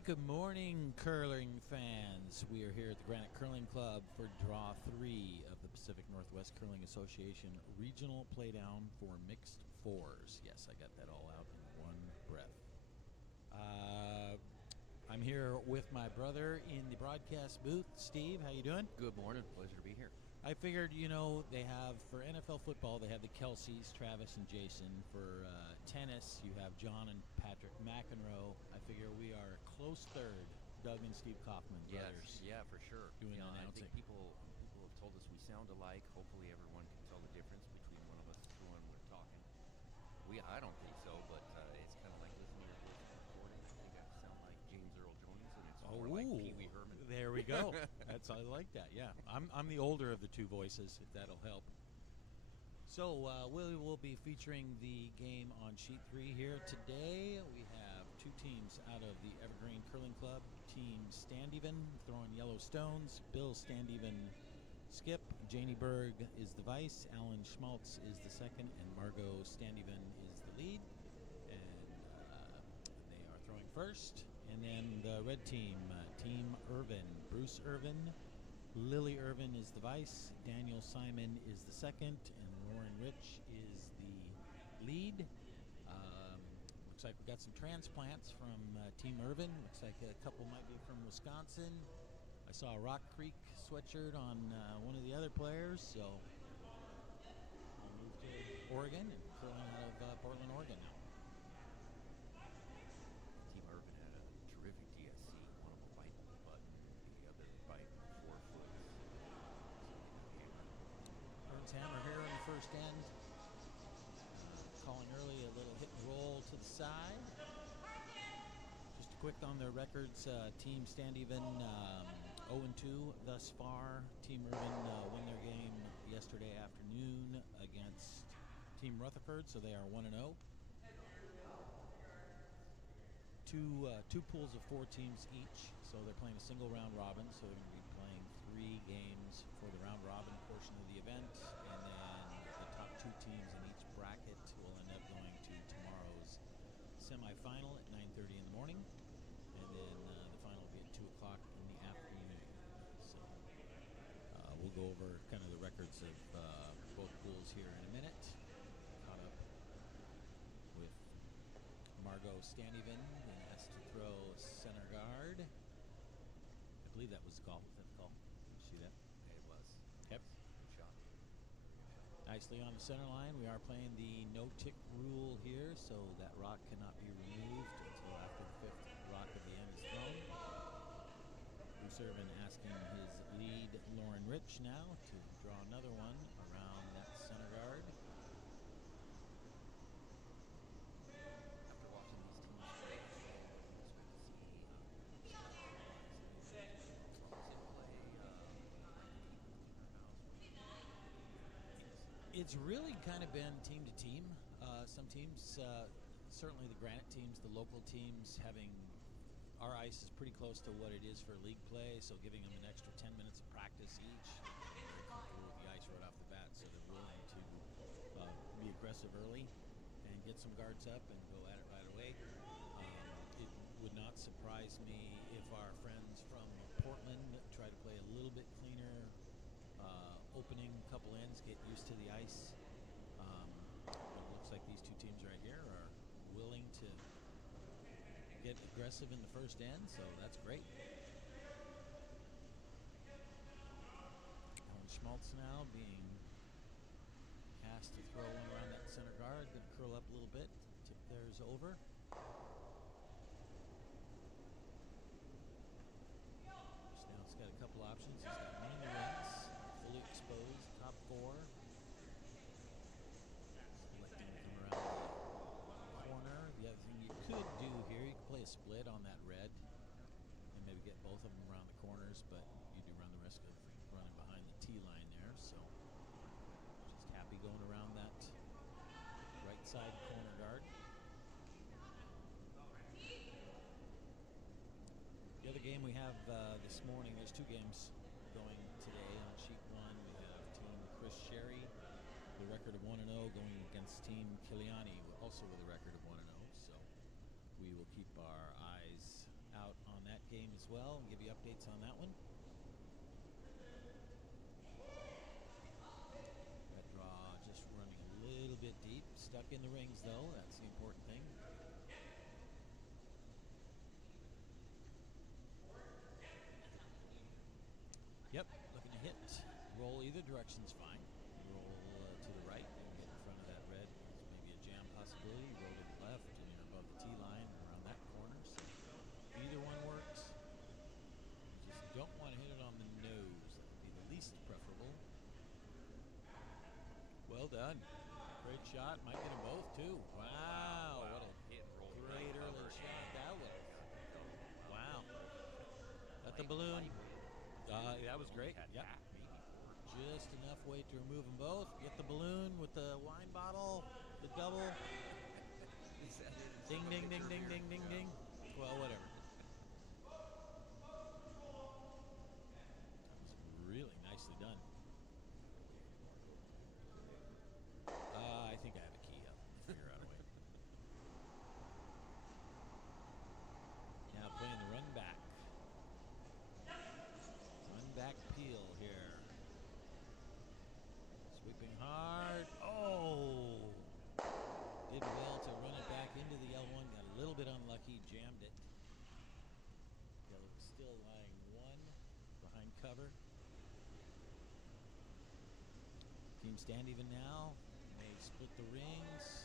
right, good morning, curling fans. We are here at the Granite Curling Club for Draw 3 of the Pacific Northwest Curling Association Regional Playdown for Mixed Fours. Yes, I got that all out in one breath. I'm here with my brother in the broadcast booth. Steve, how you doing? Good morning. Pleasure to be here. I figured, they have, for NFL football, they have the Kelseys, Travis and Jason. For tennis, you have John and Patrick McEnroe. I figure we are a close third, Doug and Steve Kaufman brothers. Yes, yeah, for sure. Doing I announcing. think people have told us we sound alike. Hopefully everyone can tell the difference between one of us when we're talking. I don't think so, but it's kind of like listening to your voice recording. I think I sound like James Earl Jones, and it's more like Pee Wee Herman. There we go. I like that. Yeah, I'm the older of the two voices, if that'll help. So we will be featuring the game on sheet 3 here today. We have two teams out of the Evergreen Curling Club. Team Standeven throwing yellow stones. Bill Standeven skip. Janie Berg is the vice. Alan Schmaltz is the second, and Margot Standeven is the lead. And they are throwing first. And then the red team, Team Irvin. Bruce Irvin, Lily Irvin is the vice. Daniel Simon is the second, and Lauren Rich is the lead. Looks like we got some transplants from Team Irvin. Looks like a couple might be from Wisconsin. I saw a Rock Creek sweatshirt on one of the other players, so I'll move to Oregon and curling out of Portland, Oregon now. Team Irvin had a terrific DSC. One of them biting the button, the other biting 4 foot. Burns Hammer here in the first end. Calling early, a little hit and roll to the side. Just quick on their records, Team Standeven 0-2 thus far. Team Irvin won their game yesterday afternoon against Team Rutherford, so they are 1-0. Two pools of 4 teams each, so they're playing a single round robin, so they're going to be playing 3 games for the round robin portion of the event, and then the top 2 teams in each bracket will end up going to tomorrow's semifinal at 9:30 in the morning, and then the final will be at 2 o'clock in the afternoon. So we'll go over kind of the records of both pools here in a minute. Caught up with Margot Standeven and has to throw center guard. I believe that was the call. Was that the call? Did you see that? It was. Yep. Good shot. Nicely on the center line. We are playing the no-tick rule here, so that rock cannot be removed until after the 5th rock of the end is thrown. Bruce Irvin asking his lead, Lauren Rich, now to draw another one around that center guard. After watching these teams play, It's really kind of been team to team. Some teams, certainly the Granite teams, the local teams, having our ice is pretty close to what it is for league play, so giving them an extra 10 minutes of practice each. They're comfortable with the ice right off the bat, so they're willing to be aggressive early and get some guards up and go at it right away. It would not surprise me if our friends from Portland try to play a little bit cleaner, opening couple ends, get used to the ice. It looks like these two teams right here are willing to get aggressive in the first end, so that's great. Alan Schmaltz now being asked to throw one around that center guard. Going to curl up a little bit, tip theirs over. Schmaltz got a couple options. He's got one in the rings, fully exposed, top 4. Letting him come around the corner. The other thing you could do here, you could play a split on that red and maybe get both of them around the corners, but you do run the risk of running behind the tee line there, so just happy going around that right side corner guard. The other game we have this morning, there's 2 games going today. On sheet 1, we have Team Chris Sherry, the record of 1-0, going against Team Kiliani, also with a record of 1-0. So we will keep our eyes out on game as well and give you updates on that one. That draw just running a little bit deep. Stuck in the rings, though. That's the important thing. Yep, looking to hit. Roll either direction's fine. Roll to the right and get in front of that red. Maybe a jam possibility. Roll to the left and you're above the tee line around that corner. So either one works. You just don't want to hit it on the nose. That would be the least preferable. Well done. Great shot. Might get them both, too. Wow. What a hit and roll. great early shot that was. Wow. At the Light balloon. lightweight. That was great. Had Yep. that, maybe worse. Just enough weight to remove them both. Get the balloon with the wine bottle, the double. Is that it? Is Ding, that ding, the ding, picture ding, here? ding, ding, Yeah. ding. Well, whatever. That was really nicely done. I think I have a key. I'll figure out a way. Now playing the run back. Run back peel here. Sweeping hard. Oh! Did well to run it back into the yellow one. Got a little bit unlucky. Jammed it. Yellow was still lying one behind cover. Team stand even now. May split the rings.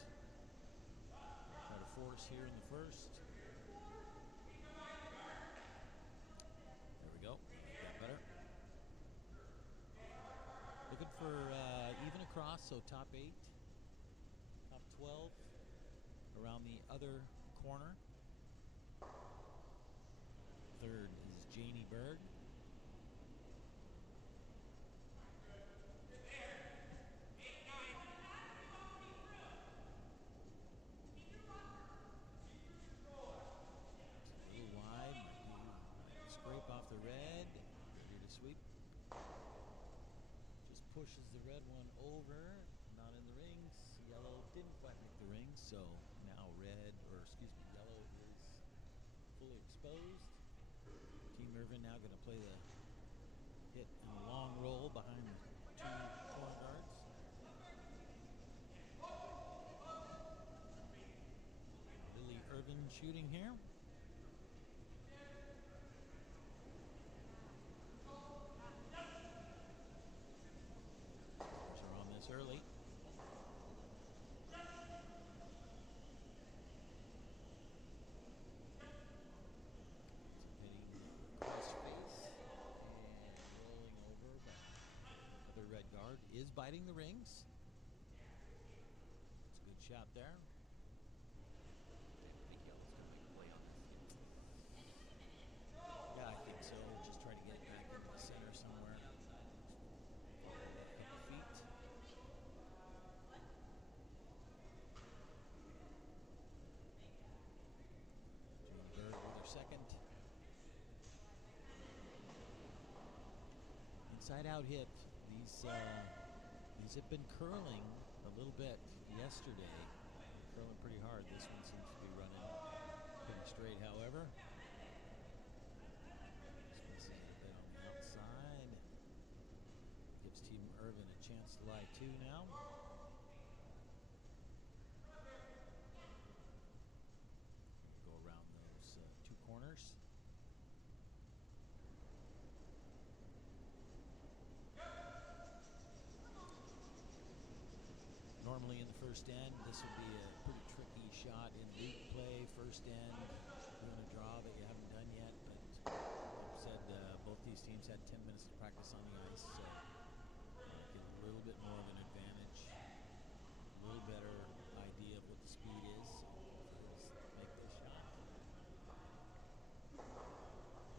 Try to force here in the first. There we go. I like that better. Looking for even across, so top 8, top 12 around the other corner. Third is Janie Berg. A little wide, might scrape off the red. Ready to sweep. Just pushes the red one over. Not in the rings. Yellow didn't quite make the rings, so now yellow is fully exposed. Team Irvin now going to play the hit and a long roll behind the 2 corner guards. Lily Irvin shooting here. Scores are on this early. Red guard is biting the rings. It's a good shot there. I think yellow's going to make a play on this. Yeah, I think so. Just try to get it back into the center somewhere. A couple feet. Jane Bird with her second. Inside out hit. These have been curling a little bit yesterday. Curling pretty hard. This one seems to be running pretty straight, however. This misses a bit on the outside. Gives Team Irvin a chance to lie 2 now. Go around those 2 corners. Normally in the first end, this would be a pretty tricky shot in league play. First end, doing a draw that you haven't done yet. But like I said, both these teams had 10 minutes to practice on the ice, so get a little bit more of an advantage, a little better idea of what the speed is. So let's make this shot.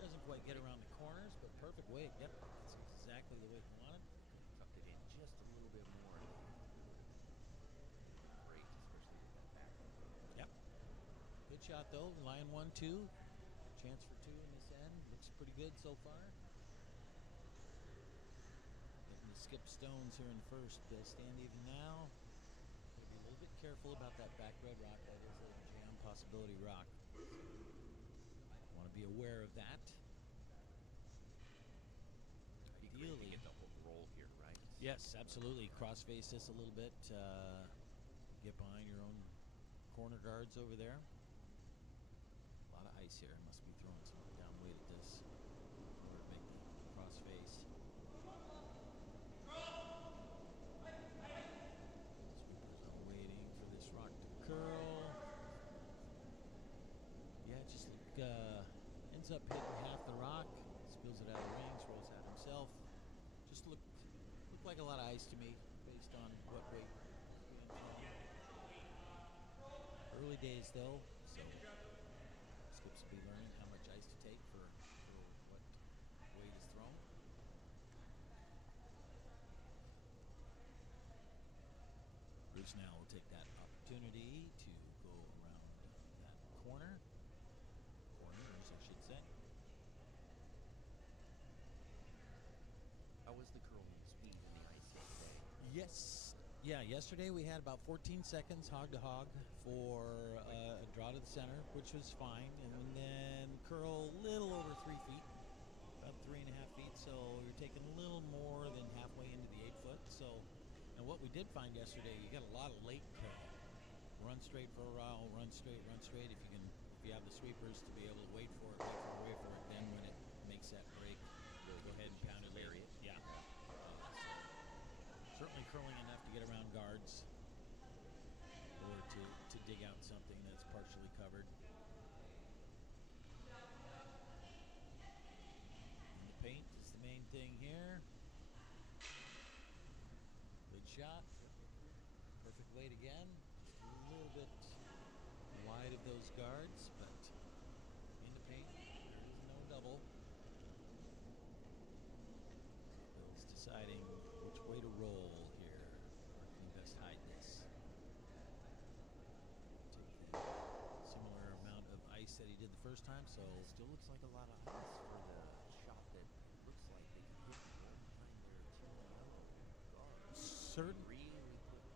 Doesn't quite get around the corners, but perfect weight. Yep, that's exactly the way he wanted. Tucked it in just a little bit more. Great, especially with that back. Yep. Good shot, though. Line 1-2. Chance for 2 in this end. Looks pretty good so far. Getting to skip stones here in first. They'll stand even now. Gotta be a little bit careful about that back red rock. That is a jam possibility rock. Want to be aware of that. Be great to Ideally, get the whole roll here, right? yes, absolutely. Cross-face this a little bit. Get behind your own corner guards over there. A lot of ice here. Must be throwing some down weight at this in order to make the cross-face. Sweepers are waiting for this rock to curl. Yeah, just ends up hitting half the rock, spills it out of the rings, rolls out himself. Just looked like a lot of ice to me, based on what weight was being thrown. Early days though, so Skips will be learning how much ice to take for what weight is thrown. Bruce now will take that opportunity to go around that corners, I should say. How was the curling speed in the ice today? Yes. Yeah, yesterday we had about 14 seconds hog to hog for a draw to the center, which was fine. And then curl a little over 3 feet, about 3.5 feet. So you're taking a little more than halfway into the 8 foot. So, and what we did find yesterday, you got a lot of late curl. Run straight for a while, run straight. If you have the sweepers to be able to wait for it, wait for it. Then when it makes that break, go ahead and pound it. Bury it. Yeah. Certainly curling enough to get around guards or to dig out something that's partially covered. And the paint is the main thing here. Good shot. Perfect weight again. Just a little bit wide of those guards, but in the paint, there is no double. Bill's deciding which way to roll here. Where can he best hide this? Take the similar amount of ice that he did the first time, so Still looks like a lot of ice for the shot that looks like they can hit the wall behind their two yellow guards. Really quick.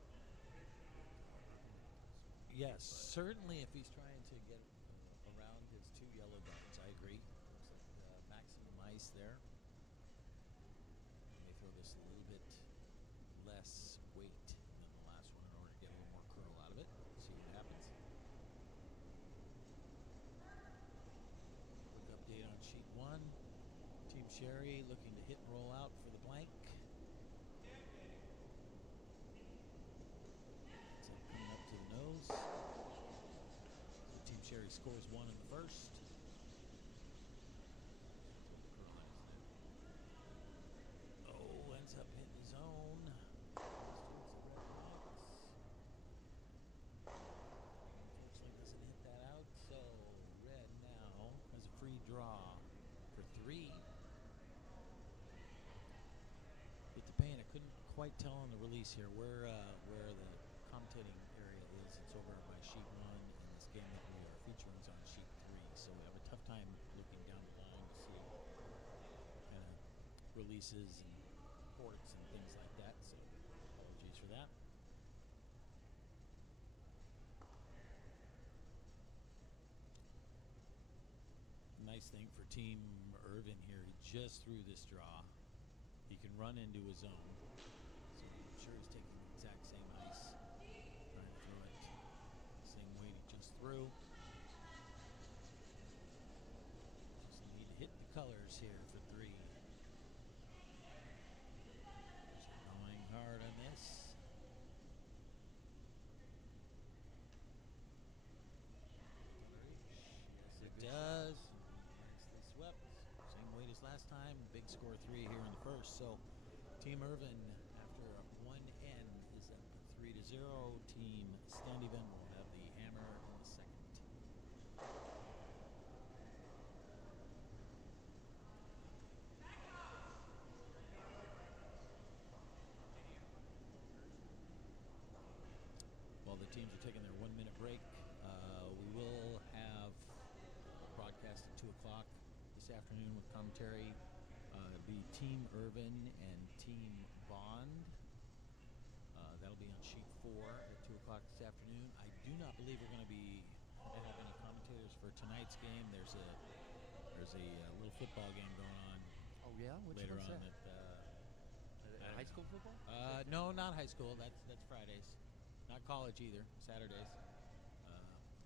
yes, certainly if he's trying to get around his two yellow guards, I agree. Looks like maximum ice there. May throw this a little bit less weight than the last one in order to get a little more curl out of it. See what happens. Quick update on sheet 1. Team Sherry looking to hit and roll out for the blank. So coming up to the nose. So Team Sherry scores 1 in the first. Oh, ends up hitting his own. Unfortunately doesn't hit that out, so red now has a free draw for 3. Hit the paint. I couldn't quite tell on the release here where the commentating area is. It's over by sheet 1, and this game that we are featuring is on sheet 3. So we have a tough time looking down the line to see kind of releases and ports and things like that. So apologies for that. Nice thing for Team Irvin here. He just threw this draw. He can run into his own. So I'm sure he's taking the exact same ice. Trying to throw it. Same weight he just threw. Just need to hit the colors here for 3. Going hard on this. Yes, it does. Nicely swept. Same weight as last time. Big score 3 here in the first. So Team Irvin, after 1N, is up 3-0. Team Standyvan will have the hammer in the second. While the teams are taking their 1-minute break, we will have broadcast at 2 o'clock this afternoon with commentary. It'll be Team Irvin and Team Bond. That'll be on sheet 4 at 2 o'clock this afternoon. I do not believe we're going to have any commentators for tonight's game. There's a There's a little football game going on Oh yeah, which later one's on. that? I don't High know. school football? No, not high school. That's Fridays. Not college either. Saturdays.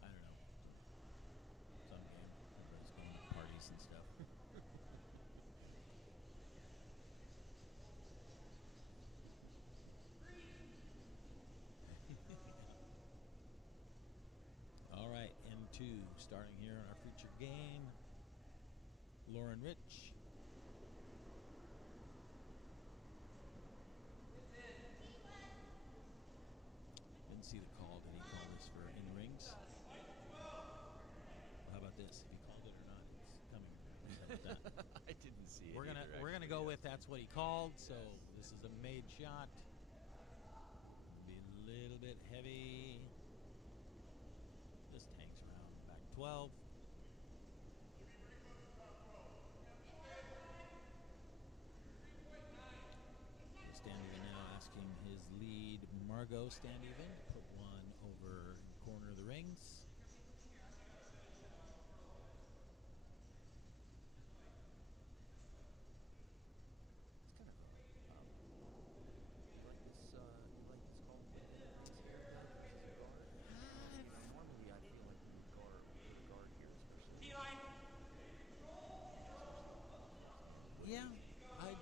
I don't know. Some game. Everybody's going to parties and stuff. All right, M2 starting here on our featured game. Lauren Rich. Didn't see the call. Did he call this for in rings? Well, how about this? If he called it or not, it's coming. How about that? I didn't see it. We're gonna go with that's what he called. So this is a made shot. Be a little bit heavy. This tanks around back 12. Standeven now asking his lead Margot Standeven to put one over in the corner of the rings. It's kind of you like this call with his hair down versus a guard. Normally I feel like when you guard put a guard here, especially. Yeah,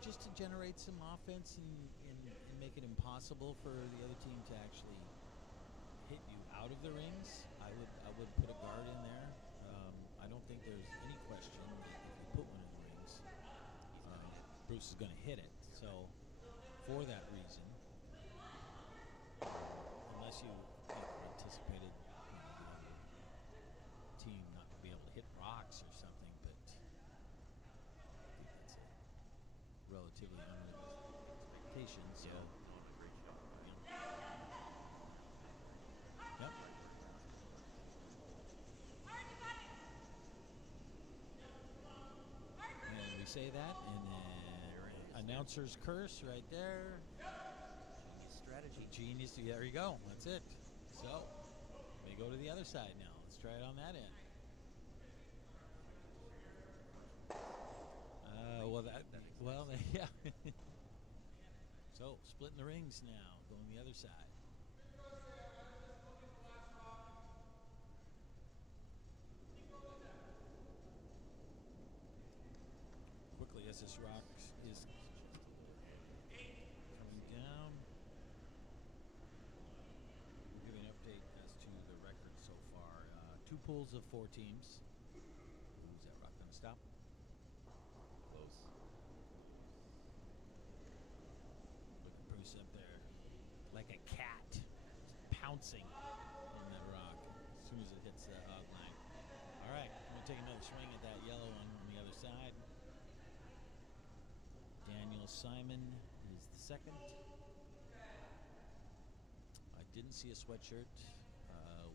just to generate some offense and make it impossible for the other team to actually hit you out of the rings. I would put a guard in there. I don't think there's any question that if you put one in the rings, Bruce is going to hit it. So for that reason, unless you anticipated the other team not to be able to hit rocks or something, but I think that's a relatively unrealistic expectation. So Doing a great job. yep. And we say that, and then announcer's curse right there. Genius strategy. Genius. There you go. That's it. So we go to the other side now. Let's try it on that end. Yeah. So splitting the rings now, going the other side. Quickly as this rock is coming down. We'll give you an update as to the record so far. 2 pools of 4 teams. Who's that rock going to stop? Close. Look at Bruce up there, like a cat, pouncing on that rock as soon as it hits the hog line. All right, I'm going to take another swing at that yellow one on the other side. Daniel Simon is the second. I didn't see a sweatshirt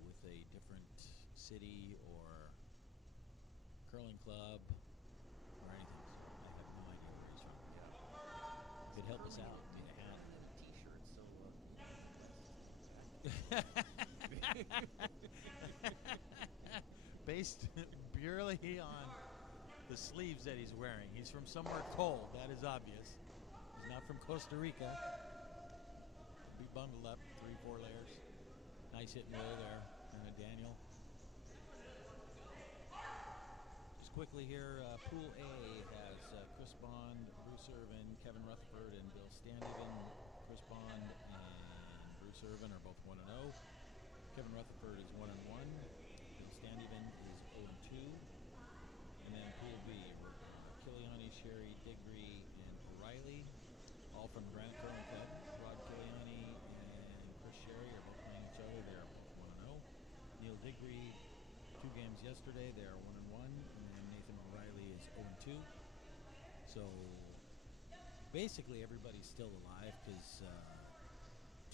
with a different city or curling club or anything. So I have no idea where he's from. Yeah. Could help us out. Need a hat. T-shirt, so Based purely on the sleeves that he's wearing. He's from somewhere cold, that is obvious. He's not from Costa Rica. Be bundled up, 3-4 layers. Nice hit and roll there, Daniel. Just quickly here, Pool A has Chris Bond, Bruce Irvin, Kevin Rutherford, and Bill Standeven. Chris Bond and Bruce Irvin are both 1-0. Kevin Rutherford is 1-1. Bill Standeven is 0-2. And then Pool B, Kiliani, Sherry, Diggory, and O'Reilly, all from Granite Curling Club. Rod Kiliani and Chris Sherry are both playing each other. They are both 1-0. Neil Diggory, 2 games yesterday. They are 1-1. And then Nathan O'Reilly is 0-2. So basically everybody's still alive because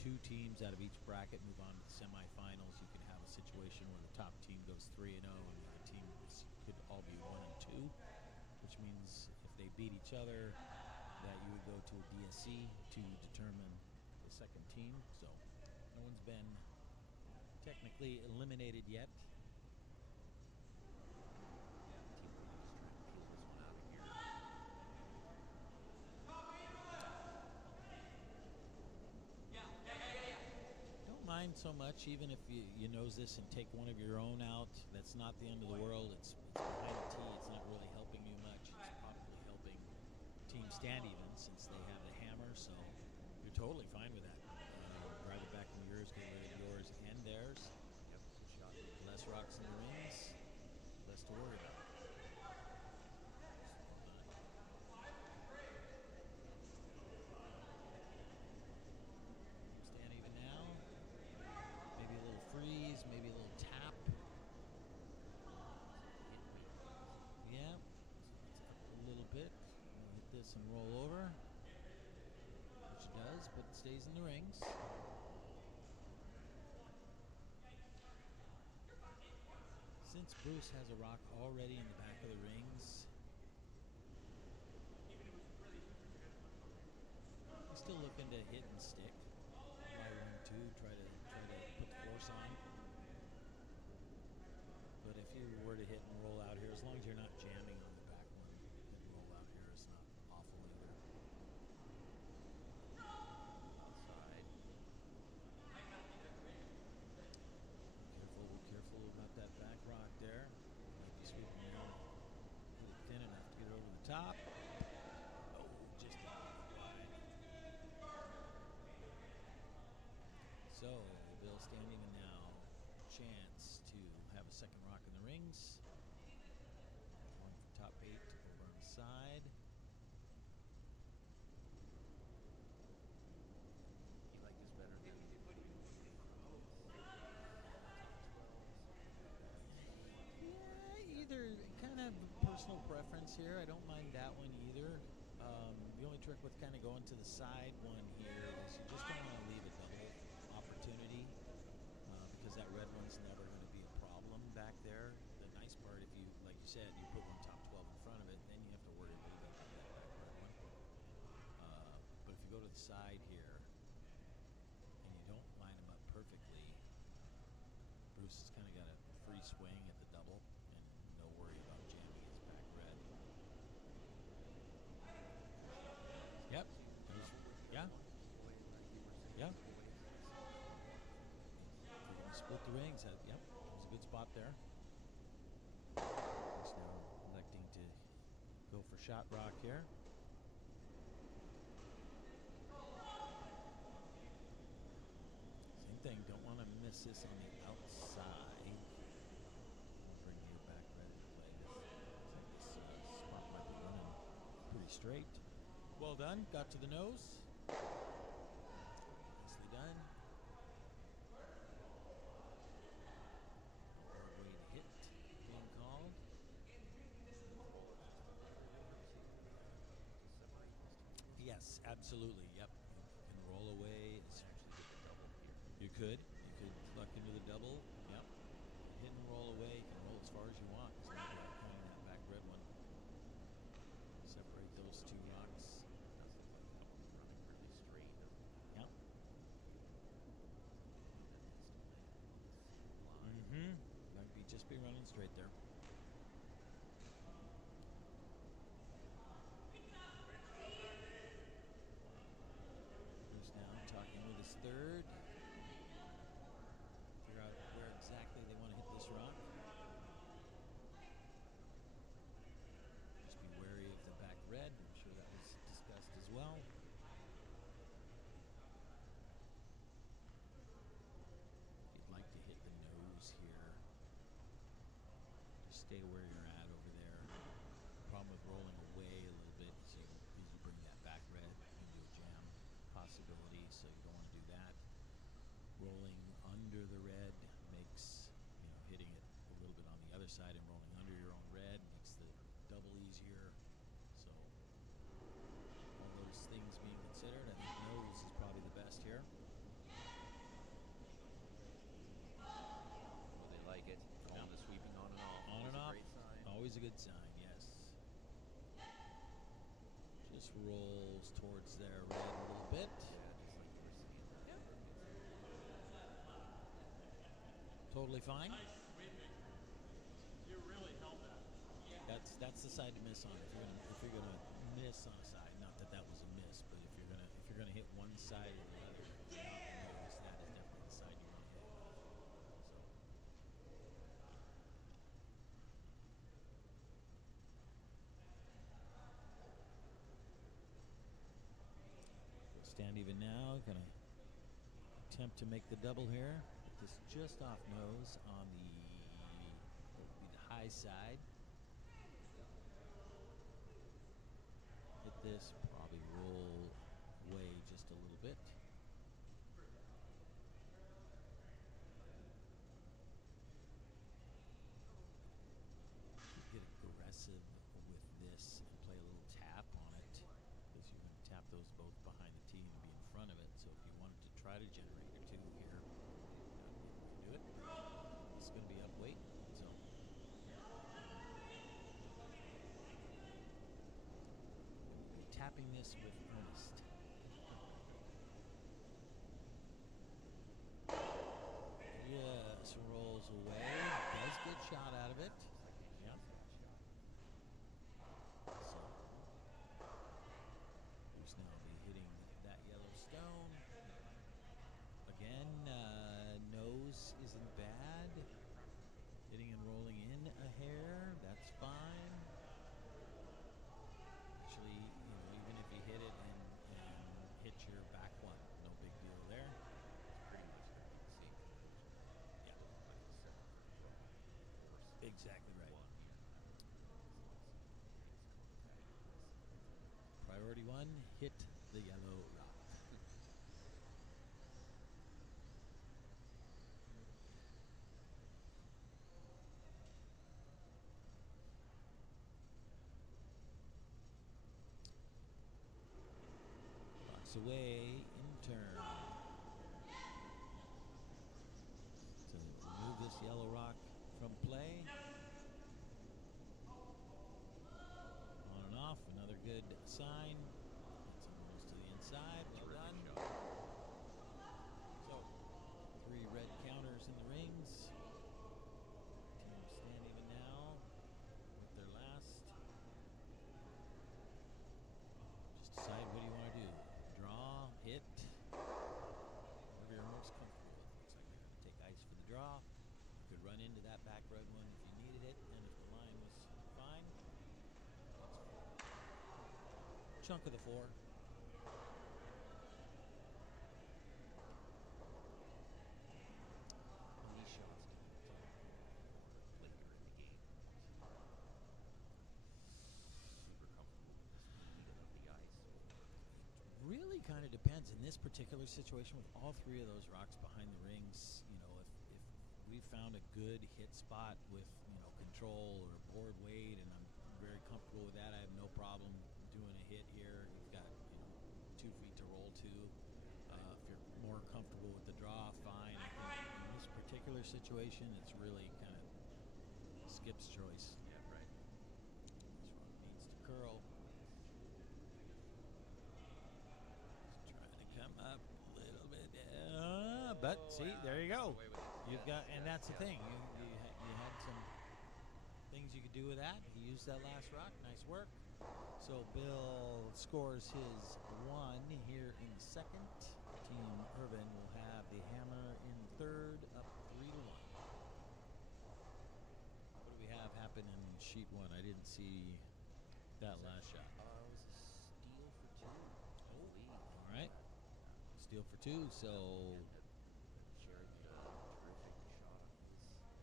2 teams out of each bracket move on to the semifinals. You can have a situation where the top team goes 3-0 and the other team could all be 1-2, which means if they beat each other, that you would go to a DSC to determine the second team. So no one's been technically eliminated yet. so much. Even if you nose this and take one of your own out, that's not the end of the world. It's behind the tee. It's not really helping you much. It's probably helping team stand even since they have the hammer. So you're totally fine with that. Drive it back into yours, get rid of yours and theirs. Yep, good shot. Less rocks in the rings, less to worry about. Stand even now. Maybe a little freeze, maybe a little tap. Yeah, a little bit. Hit this and roll over, which it does, but it stays in the rings. Since Bruce has a rock already in the back of the rings, he's still looking to hit and stick. Try 1-2, try to put the force on. But if you were to hit and roll out here, as long as you're not jamming on the back one, hit and roll out here is not awful either. Outside. Careful about that back rock there. Might be sweeping down. Hit it thin enough to get it over the top. Oh, just a little wide. So, Bill standing even now. Chance to have a second rock in the rings. Going from top 8 over on the side. You like this better than Yeah, either kind of personal preference here. I don't mind that one either. The only trick with kind of going to the side one here is you just don't want to leave a double opportunity because that red one's never going to be a problem back there. The nice part, if you, like you said, you put one top 12 in front of it, then you have to worry about that back red one. But if you go to the side here and you don't line them up perfectly, Bruce has kind of got a free swing at the double and no worry about jamming his back red. Yep. Yeah. Yeah. If you're going to split the rings, yep, that was a good spot there. He's now electing to go for shot rock here. Same thing, don't want to miss this on the outside. We'll bring your back red into play. This spot might be running pretty straight. Well done, got to the nose. Nicely done. Hard way to hit being called. Yes, absolutely. Yep. You can roll away. You could luck into the double. Yep. Hit and roll away. You can roll as far as you want. As long as you're not counting that back red one. Separate those two rocks. Yep. Might be just be running straight there. Who's now talking with his third. Figure out where exactly they want to hit this rock. Just be wary of the back red. I'm sure that was discussed as well. You'd like to hit the nose here. Just stay where you're at over there. The problem with rolling away a little bit is you bring that back red into a jam possibility, so you don't want to do that. Rolling under the red makes, hitting it a little bit on the other side and rolling under your own red makes the double easier. So all those things being considered, I think nose is probably the best here. Well, they like it. Calling the sweeping on and off. On and off. Great sign. Always a good sign, yes. Just rolls towards their red a little bit. Yeah, just like you were saying. Totally fine. You really held that. That's the side to miss on. If you're gonna miss on a side, not that that was a miss, but if you're gonna hit one side or the other, not the nose, that is definitely the side you want to hit. stand even now. Gonna attempt to make the double here. Put this just off nose on the, what would be the high side. Hit this, probably roll away just a little bit. Get aggressive with this and play a little tap on it, because you're going to tap those both behind the tee and be in front of it. So if you wanted to try to generate your two here, you can do it. It's going to be up weight, so tapping this with earnest. Yes, rolls away. Does get shot out of it. Yep. So who's now be hitting that yellow stone again? Nose isn't bad. Hitting and rolling in a hair, that's fine. Actually, even if you hit it and hit your back one, no big deal there. Exactly right. Priority one, hit the yellow rock. Box away in turn. To remove this yellow rock from play. On and off, another good sign. It's almost to the inside. Well done. So, 3 red counters in the rings. Team stand even now with their last. Just decide what do you want to do. Draw, hit, whatever you're most comfortable with. Looks like they're going to take ice for the draw. You could run into that back red one if you needed it, and if the line was fine. Chunk of the 4. These shots later in the game. Super comfortable with the speed of the ice. Really kind of depends. In this particular situation with all 3 of those rocks behind the rings, if we found a good hit spot with, control or board weight, and I'm very comfortable with that, I have no problem doing a hit here. You've got, 2 feet to roll to. If you're more comfortable with the draw, fine. I think in this particular situation, it's really kind of Skip's choice. Yeah, right. This one needs to curl. Just trying to come up a little bit. But see, there you go. You've got, and that's the thing. You had some things you could do with that. He used that last rock. Nice work. So Bill scores his 1 here in the second. Team Irvin will have the hammer in third, up 3-1. What do we have happen in sheet 1? I didn't see that last shot. It was a steal for 2. All right. Steal for 2, so Sherry did a terrific shot on his last skid stone.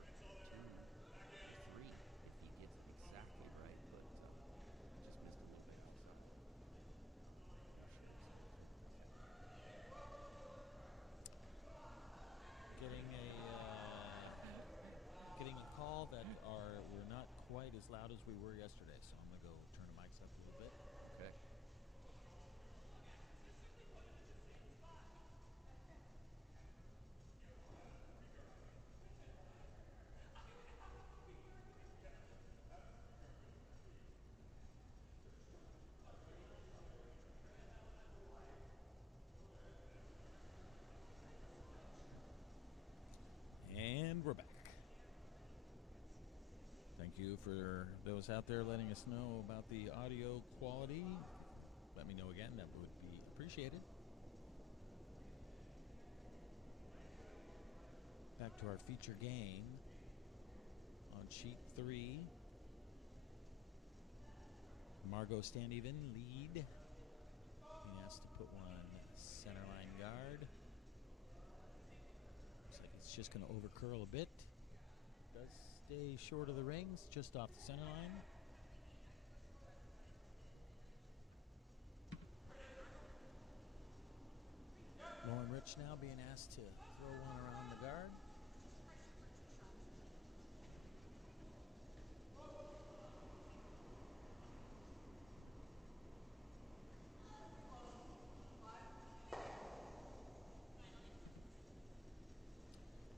Like to hit it for 2 or 3 if he gets it exactly right, but he just missed a little bit. Getting a call that we're not quite as loud as we were yesterday, so I'm gonna go turn the mics up a little bit. Okay. And we're back. Thank you for those out there letting us know about the audio quality. Let me know again, that would be appreciated. Back to our feature game on sheet 3. Margot stand even lead. Being asked to put one center line guard. Looks like it's just going to overcurl a bit. Does stay short of the rings, just off the center line. Lauren Rich now being asked to throw one around the guard.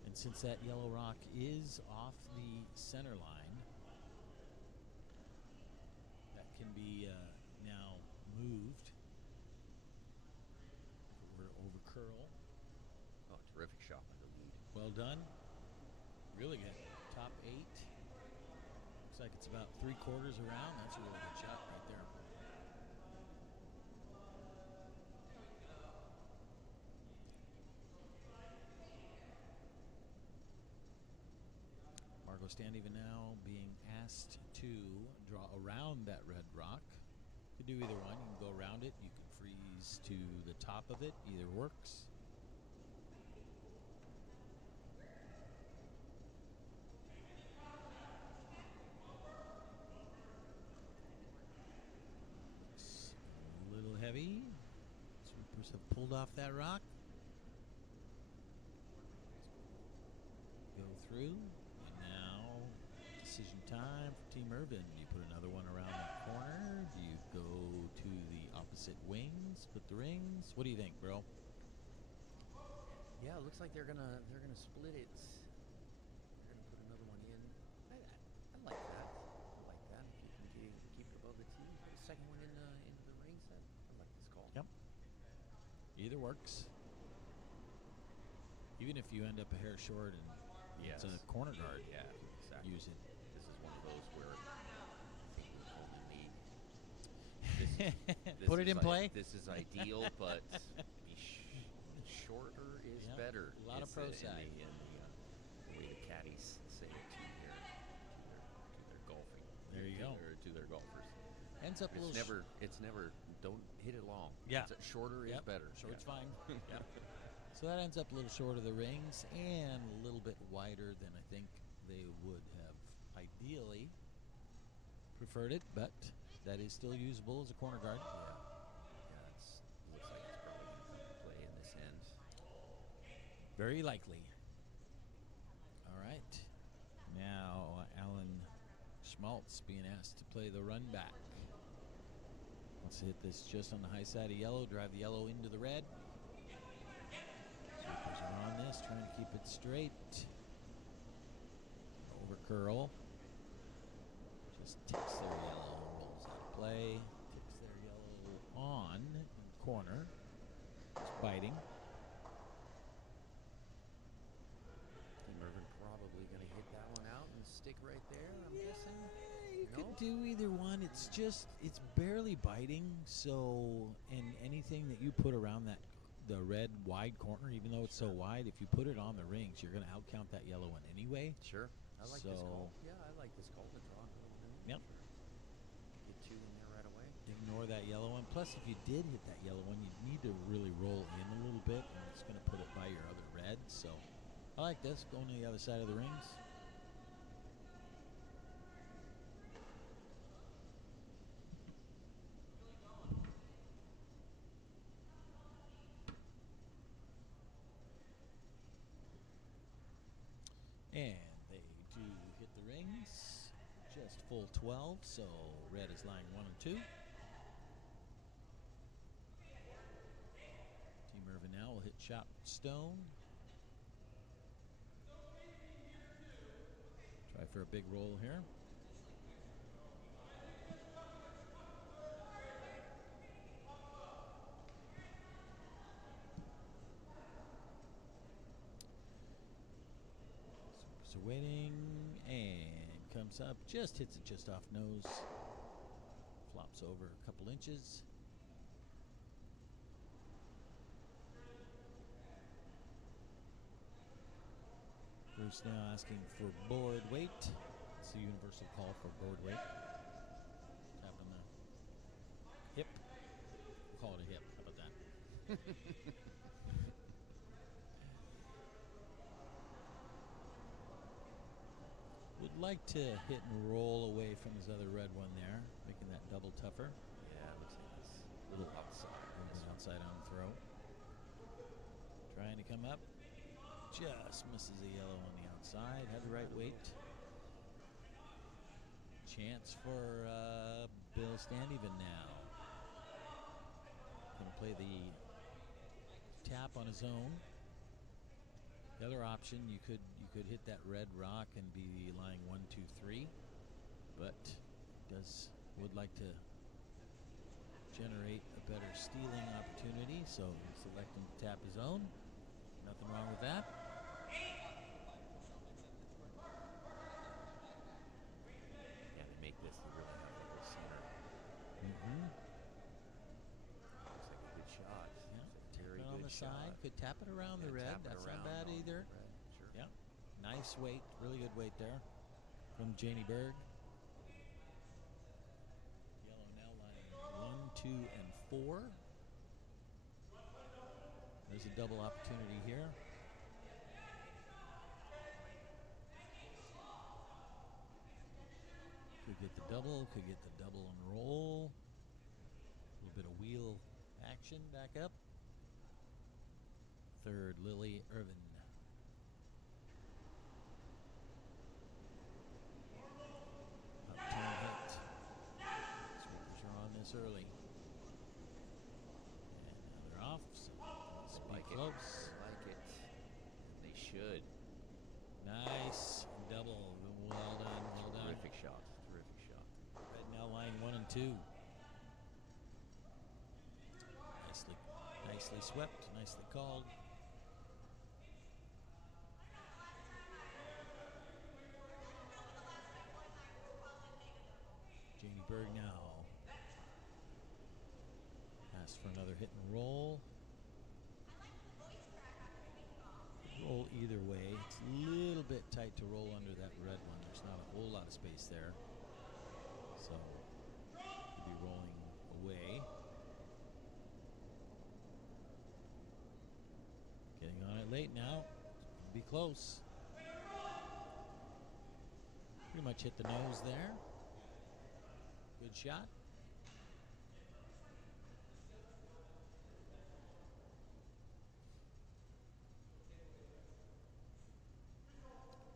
And since that yellow rock is off the center line, that can be now moved. If it were to overcurl. Oh, terrific shot by the lead. Well done. Really good. Top 8. Looks like it's about 3/4 around. That's a really good shot right there. Margot stand even now being asked to draw around that red rock. You could do either one. You can go around it. You can freeze to the top of it. Either works. Looks a little heavy. Sweepers have pulled off that rock. Go through. And now, decision time for Team Irvin. Do you put another one around that corner? Do you go to the opposite wings? Put the rings? What do you think, bro? Yeah, it looks like they're gonna split it. They're gonna put another one in. I like that. I like that. If you can keep it above the tee, put the second one into the rings. I like this call. Yep. Either works. Even if you end up a hair short and it's a corner guard, Yeah, exactly. use it. This is one of those where I think we only need. This Put it in play. This is ideal, but shorter is better. A lot of pro side. The way the caddies say it to their golfing. There you go. To their golfers. Ends up a little. It's never. Don't hit it long. Yeah. Shorter is better. Short's fine. Yep. So that ends up a little short of the rings and a little bit wider than I think they would have ideally preferred it, but that is still usable as a corner guard. Yeah, it looks like it's probably going to come to play in this end. Very likely. All right. Now Alan Schmaltz being asked to play the run back. Let's hit this just on the high side of yellow, drive the yellow into the red. Sweepers are on this, trying to keep it straight. Over curl. Just ticks their yellow, rolls out of play. Ticks their yellow on in the corner. It's biting. Team Irvin probably going to hit that one out and stick right there, I'm guessing. You could do either one. It's barely biting, so and anything that you put around the red wide corner, even though it's so wide, if you put it on the rings, you're going to outcount that yellow one anyway. Sure. I like this call. Yeah, I like this call to draw. Yep. Get two in there right away. Ignore that yellow one. Plus, if you did hit that yellow one, you'd need to really roll in a little bit, and it's going to put it by your other red. So I like this, going to the other side of the rings. And they do hit the rings. Just full 12, so red is lying 1 and 2. Team Irvin now will hit shot stone. Try for a big roll here. So waiting, and comes up, just hits it just off nose, flops over a couple inches. Bruce now asking for board weight. It's the universal call for board weight. Tapping the call it a hip. How about that? Would like to hit and roll away from his other red one there, making that double tougher. Yeah, it looks like it's a little outside. A little bit outside on the throw. Trying to come up. Just misses a yellow on the outside. Had the right weight. Chance for Bill Standeven now. Going to play the tap on his own. The other option, you could hit that red rock and be lying 1, 2, 3, but would like to generate a better stealing opportunity, so selecting to tap his own. Nothing wrong with that. Yeah, to make this, you really have to go center. Looks like a good shot. Yeah. Very Tap it good on the shot. side. Could tap it around the red. Tap it That's not around bad on either. the red. Sure. Yeah. Nice weight. Really good weight there from Janie Berg. Yellow now lying 1, 2, and 4. There's a double opportunity here. Could get the double. Could get the double and roll. A little bit of wheel action back up. Third, Lily Irvin. Upturn hit. Sweepers are on this early. And now they're off, so let's be close. Like it. And they should. Nice double. Well done. Well done. Terrific shot. Terrific shot. Red now line 1 and 2. Nicely swept. Nicely called. Janie Berg now. Asks for another hit and roll. Roll either way. It's a little bit tight to roll under that red one. There's not a whole lot of space there. So, you'll be rolling away. Getting on it late now. Be close. Pretty much hit the nose there. Good shot.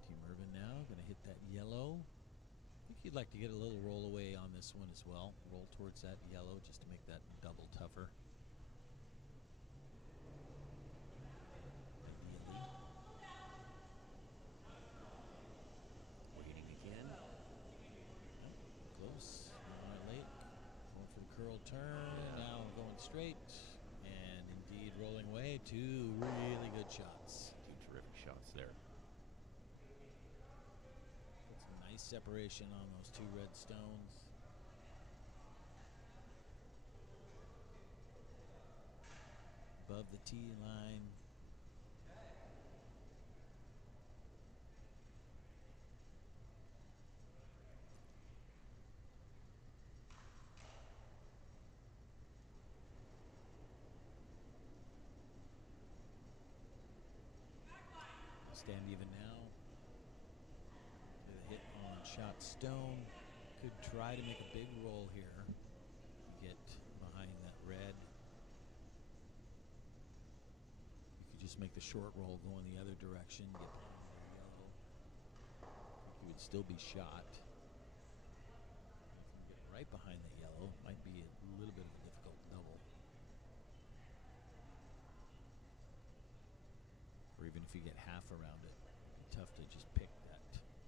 Team Irvin now going to hit that yellow. I think you'd like to get a little roll away on this one as well. Roll towards that yellow just to make that double tougher. Waiting again. Close. On it late. Going for the curl turn. Now going straight. And indeed rolling away. 2 really good shots. 2 terrific shots there. Put some nice separation on those 2 red stones. Above the tee line. Stand even now. With a hit on shot stone. Could try to make a big roll here. Get behind that red. You could just make the short roll go in the other direction. Get behind the yellow. You would still be shot. If you get right behind the yellow, might be a little bit of a difficult double. Or even if you get half around it, tough to just pick that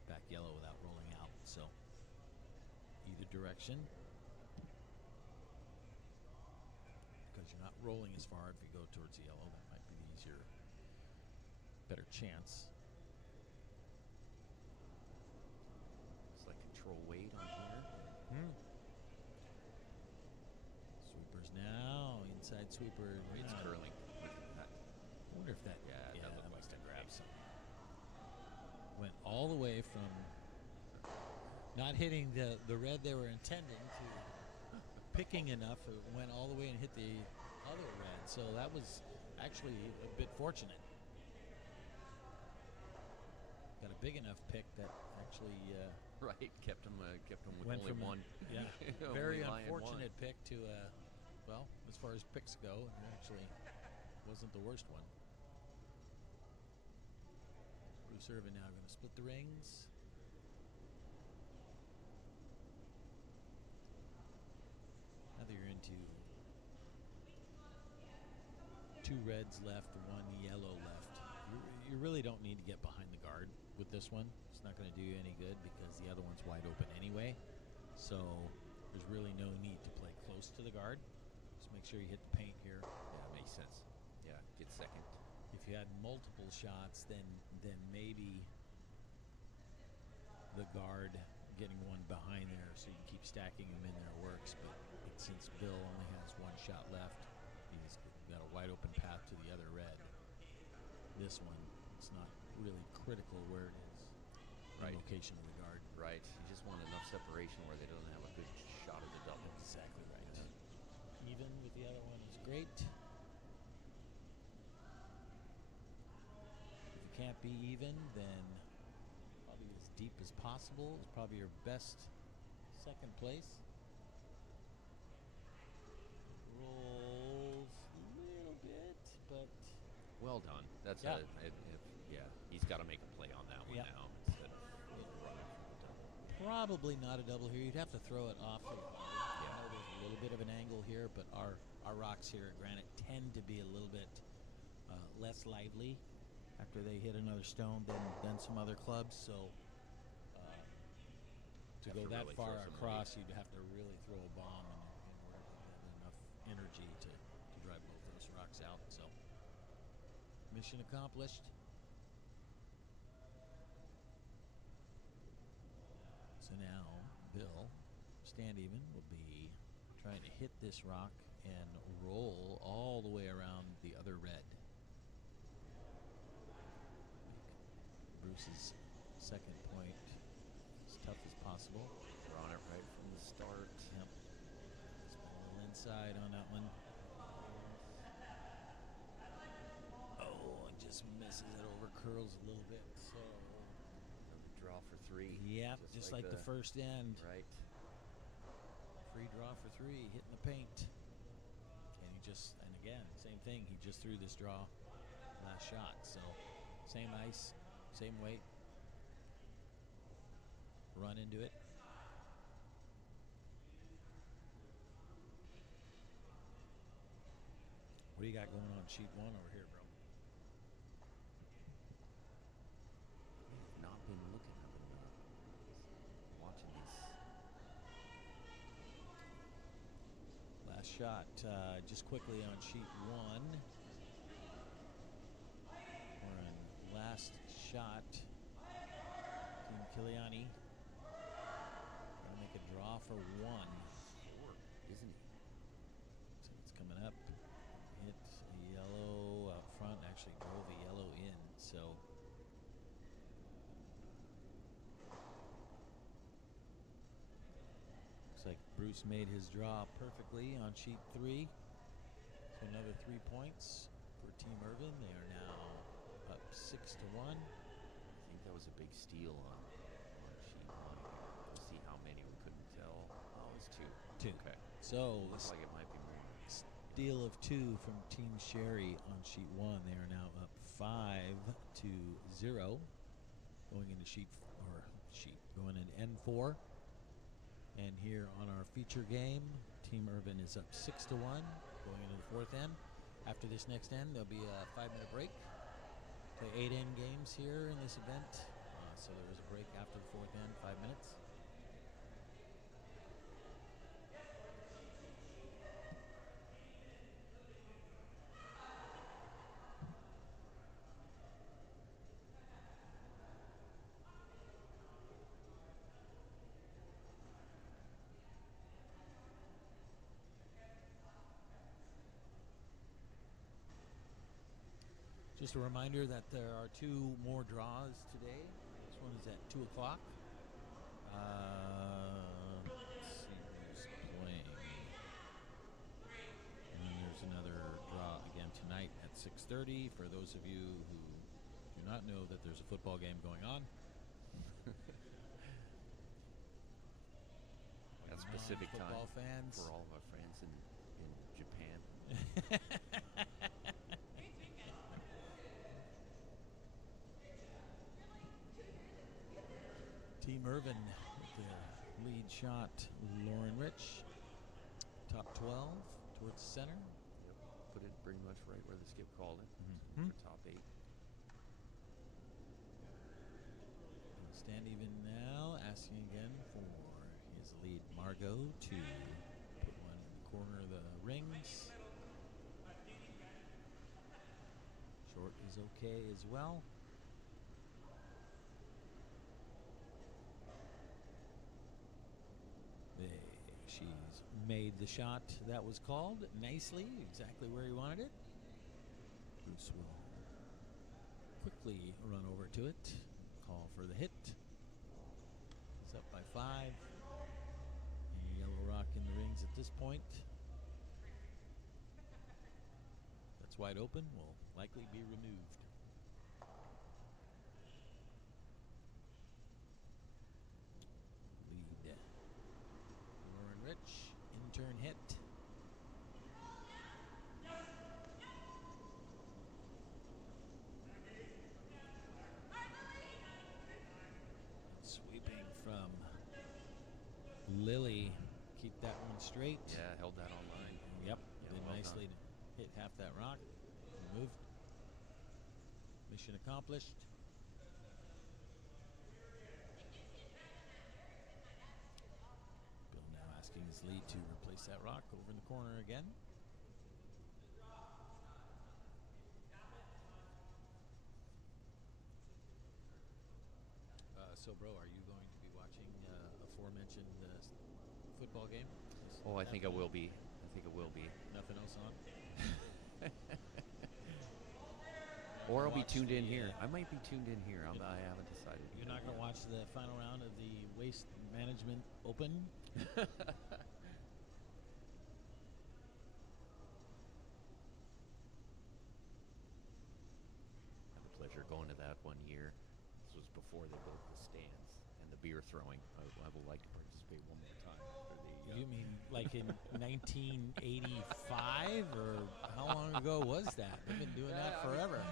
back yellow without rolling out. So either direction, because you're not rolling as far. If you go towards the yellow, that might be the easier, better chance. It's like control weight on here. Sweepers now, inside sweeper. It's now. curling. I wonder if that, Yeah, that looked must like have a grabbed some. Went all the way from not hitting the red they were intending to picking enough, it went all the way and hit the other red. So that was actually a bit fortunate. Got a big enough pick that actually Right, kept him with went only from one. yeah, Only very lying unfortunate one. pick to well, as far as picks go, it actually wasn't the worst one. Bruce Irvin now going to split the rings. Now that you're into 2 reds left, 1 yellow left, you really don't need to get behind the guard with this one. It's not going to do you any good because the other one's wide open anyway. So there's really no need to play close to the guard. Just make sure you hit the paint here. Yeah, makes sense. Yeah, get second. If you had multiple shots, then maybe the guard getting one behind there so you can keep stacking them in there works. But since Bill only has 1 shot left, he's got a wide open path to the other red. This one, it's not really critical where it is. Right. The location of the guard. Right. You just want enough separation where they don't have a good shot of the double. Exactly right. Even with the other one is great. If you can't be even, then probably as deep as possible is probably your best second place. Rolls a little bit, but Well done. That's Yeah. yeah. He's got to make a play on that one Yeah. now instead of running for the double. probably not a double here. You'd have to throw it awfully hard. Yeah. I know there's a little bit of an angle here, but our rocks here at Granite tend to be a little bit less lively after they hit another stone than some other clubs. So to Have go to that really far throw some across, you'd have to really throw a bomb in order to have enough energy to drive both those rocks out. So mission accomplished. So now Bill, stand even, will be trying to hit this rock and roll all the way around the other red. Bruce's second point as tough as possible. Drawn it right from the start. Yep. Spin a little inside on that one. Oh, and just misses it over, curls a little bit. So Another draw for 3. yep, just like the first end. Right. Free draw for 3, hitting the paint. And and again, same thing. He just threw this draw last shot. So same ice, same weight. Run into it. What do you got going on sheet 1 over here, bro? I've not been looking. I've been watching these. Last shot, just quickly on sheet 1. We're in last shot. Team Kiliani going to make a draw for 1. Short, isn't he? So it's coming up. Hit a yellow out front. Actually drove a yellow in. So looks like Bruce made his draw perfectly on sheet 3. So another 3 points for Team Irvin. They are now up 6-1. I think that was a big steal on sheet 1. We'll see how many. We couldn't tell. Oh, it was 2. 2. Okay. So Looks like it might be more. steal of 2 from Team Sherry on sheet 1. They are now up 5-0, going into going into N4. And here on our feature game, Team Irvin is up 6-1, going into the 4th end. After this next end, there'll be a 5-minute break. Play 8 end games here in this event. So there is a break after the 4th end, 5 minutes. Just a reminder that there are 2 more draws today. This one is at 2 o'clock. Let's see who's playing. 6:30. For those of you who do not know that there's a football game going on. That specific time football fans. for all of our friends in Japan. Team Irvin with the lead shot. Lauren Rich, top 12 towards center. Yep. Put it pretty much right where the skip called it. Mm-hmm. The top 8. And stand even now, asking again for his lead Margot to put one in the corner of the rings. Short is okay as well. She's made the shot that was called nicely, exactly where he wanted it. Bruce will quickly run over to it, call for the hit. He's up by 5. And yellow rock in the rings at this point. That's wide open, will likely be removed. Lead. Lauren Rich, in-turn hit. Sweeping from Lily. Keep that one straight. Yeah, held that on line. Yep, Yeah, did well nicely done. to hit half that rock. Removed. Mission accomplished. Bill now asking his lead to replace that rock over in the corner again. So, bro, are you going to be watching aforementioned football game? Oh, I think I will be. Nothing else on? Or I'll be Watch tuned in the, here. I might be tuned in here. I haven't decided. You're not going to watch the final round of the Waste Management Open? Had the pleasure of going to that one year. This was before they built the stands and the beer throwing. I would like to participate one more time after the. You mean like in 1985, or how long ago was that? They've been doing that forever.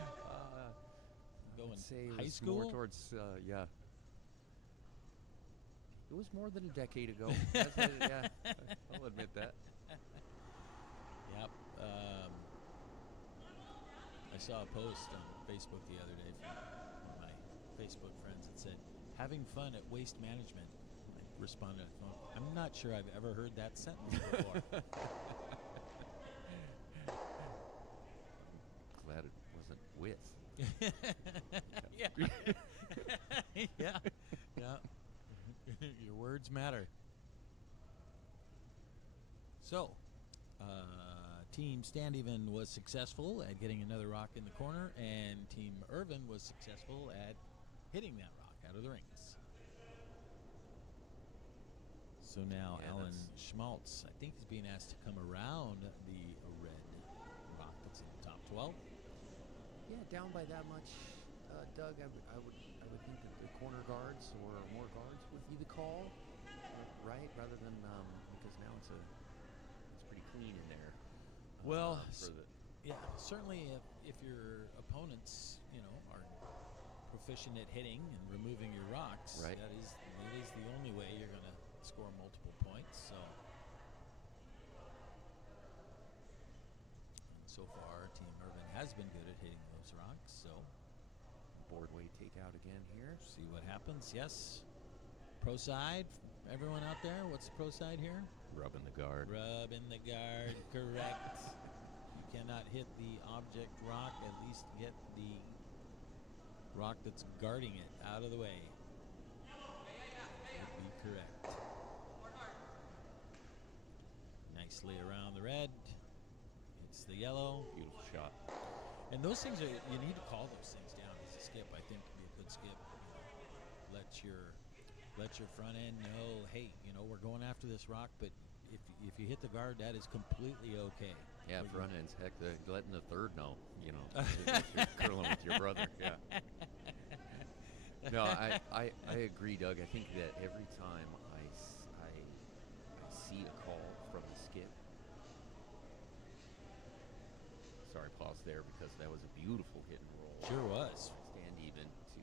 Going say it high was school? more towards yeah. It was more than a decade ago. Yeah, I'll admit that. Yep. I saw a post on Facebook the other day from one of my Facebook friends that said, "Having fun at Waste Management." I responded on the phone, "I'm not sure I've ever heard that sentence before." Glad it wasn't with. Yeah. Yeah. Yeah. Your words matter. So, Team Stand Even was successful at getting another rock in the corner, and Team Irvin was successful at hitting that rock out of the rings. So now Yeah, Alan Schmaltz, I think he's being asked to come around the red rock that's in the top 12. Yeah, down by that much, Doug. I would think that the corner guards or more guards would be the call, right? Rather than because now it's pretty clean in there. Well, for the yeah, certainly if your opponents, are proficient at hitting and removing your rocks, Right. that is the only way you're going to score multiple points. So far, Team Irvin has been good at hitting those rocks. So boardway takeout again here. see what happens. Yes, pro side. Everyone out there, what's the pro side here? Rubbing the guard. Rub in the guard, correct. You cannot hit the object rock, at least get the rock that's guarding it out of the way. Would be correct. Nicely around the red. It's the yellow. Beautiful shot. And those things are, you need to call those things down as a skip. I think to be a good skip. Let your front end know, hey, we're going after this rock, but if you hit the guard, that is completely okay. Yeah, But front ends. Heck, letting the third know. You know, if you're curling with your brother. Yeah. No, I agree, Doug. I think that every time I see a call from the skip. Sorry, pause there because that was a beautiful hit and roll. Sure was. Stand even to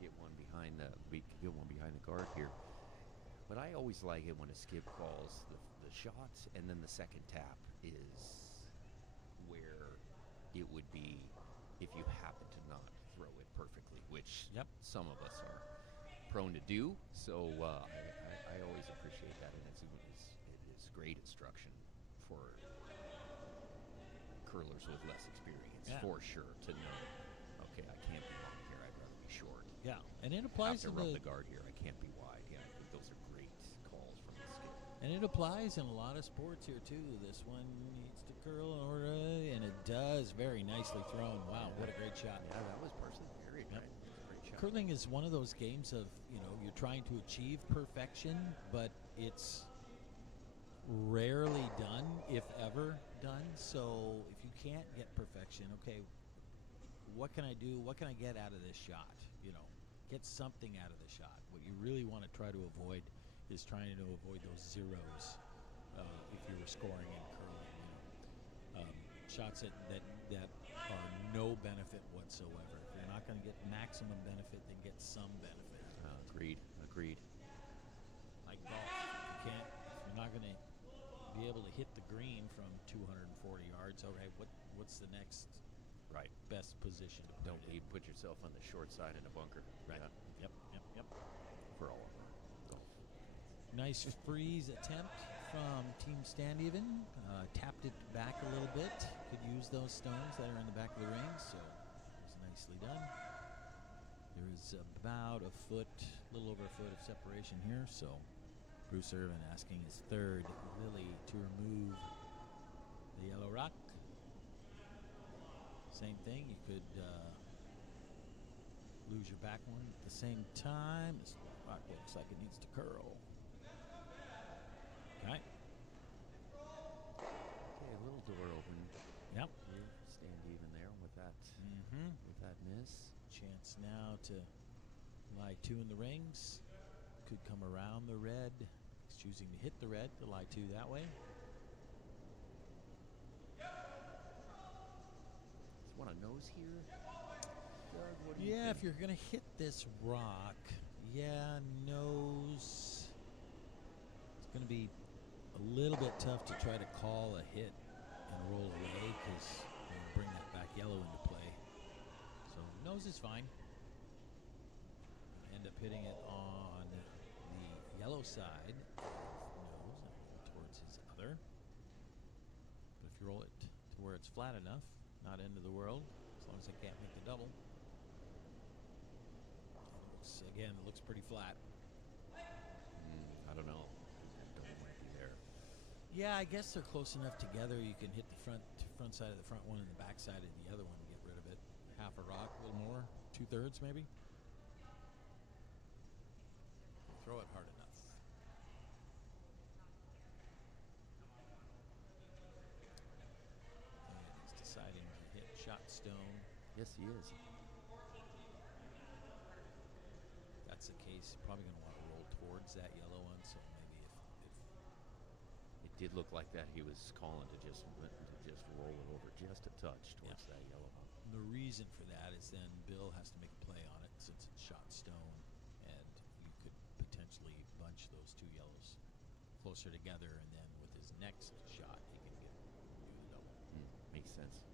get one behind the guard here. But I always like it when a skip calls the shot, and then the second tap is where it would be if you happen to not throw it perfectly, which some of us are prone to do. So I always appreciate that, and it's great instruction for curlers with less experience, for sure, to know, okay, I can't be long here, I'd rather be short. Yeah, and it applies to to rub the guard here, I can't be wide. Yeah, I think those are great calls from the skip. And it applies in a lot of sports here too. This one needs to curl in order, and it does. Very nicely thrown. Wow, what a great shot. Yeah, that was personally very nice. Great shot. Curling is one of those games of, you're trying to achieve perfection, but it's rarely done, if ever done. So if you can't get perfection, okay, what can I do? What can I get out of this shot? Get something out of the shot. What you really want to try to avoid is trying to avoid those zeros if you were scoring in curling. Shots that are no benefit whatsoever. If you're not going to get maximum benefit, then get some benefit. Agreed. Like golf, you're not going to be able to hit the green from 240 yards. Okay, what's the next best position to Don't put yourself on the short side in a bunker. Right. Yeah. Yep. For all of them. Nice freeze attempt from Team Stand Even. Tapped it back a little bit. Could use those stones that are in the back of the ring, so it was nicely done. There is about a little over a foot of separation here, so Bruce Irvin asking his third Lily to remove the yellow rock. Same thing, you could lose your back one at the same time. This rock looks like it needs to curl. Okay. Okay, a little door open. Yep. Here, stand even there with that. With that miss. Chance now to lie two in the rings. Could come around the red. He's choosing to hit the red to lie two that way. Want a nose here? Doug, what do you think? If you're going to hit this rock, nose. It's going to be a little bit tough to try to call a hit and roll away because you'll bring that back yellow into play. So nose is fine. End up hitting it on the yellow side of nose towards his other. But if you roll it to where it's flat enough, not end of the world, as long as I can't make the double. It looks pretty flat. I don't know. That double might be there. Yeah, I guess they're close enough together. You can hit the front side of the front one and the back side of the other one and get rid of it. Half a rock, a little more, 2/3 maybe. Throw it hard enough. And he's deciding to hit shot stone. Yes, he is. That's the case. Probably going to want to roll towards that yellow one. So maybe if it did look like that, he was calling to just roll it over just a touch towards that yellow one. The reason for that is then Bill has to make a play on it since it's shot stone, and you could potentially bunch those two yellows closer together, and then with his next shot, he can do the double. Makes sense.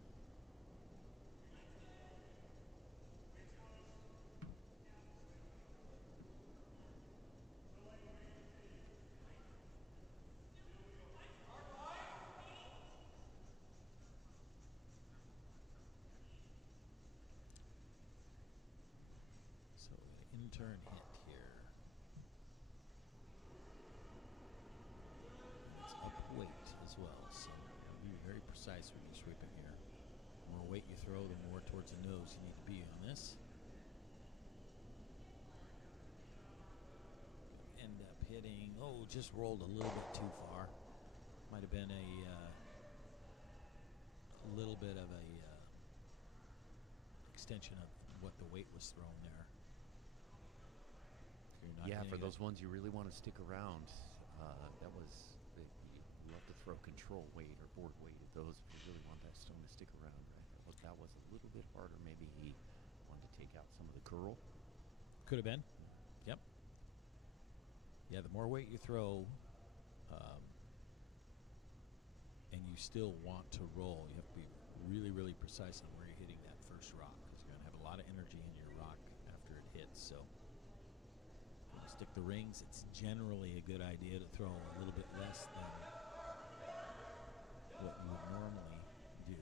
So in turn hit here. It's up weight as well, so be very precise when you sweep it here. The more weight you throw, the more towards the nose you need to be on this. End up hitting, just rolled a little bit too far. Might have been a little bit of a extension of what the weight was thrown there. You're not Yeah, for hitting those it. ones you really want to stick around, that was you have to throw control weight or board weight at those if you really want that stone to stick around, right? That was a little bit harder. Maybe he wanted to take out some of the curl. Could have been. Yep. Yeah, the more weight you throw, and you still want to roll, you have to be really, really precise on where you're hitting that first rock, because you're going to have a lot of energy in your rock after it hits. So when you stick the rings, it's generally a good idea to throw a little bit less than what you would normally do.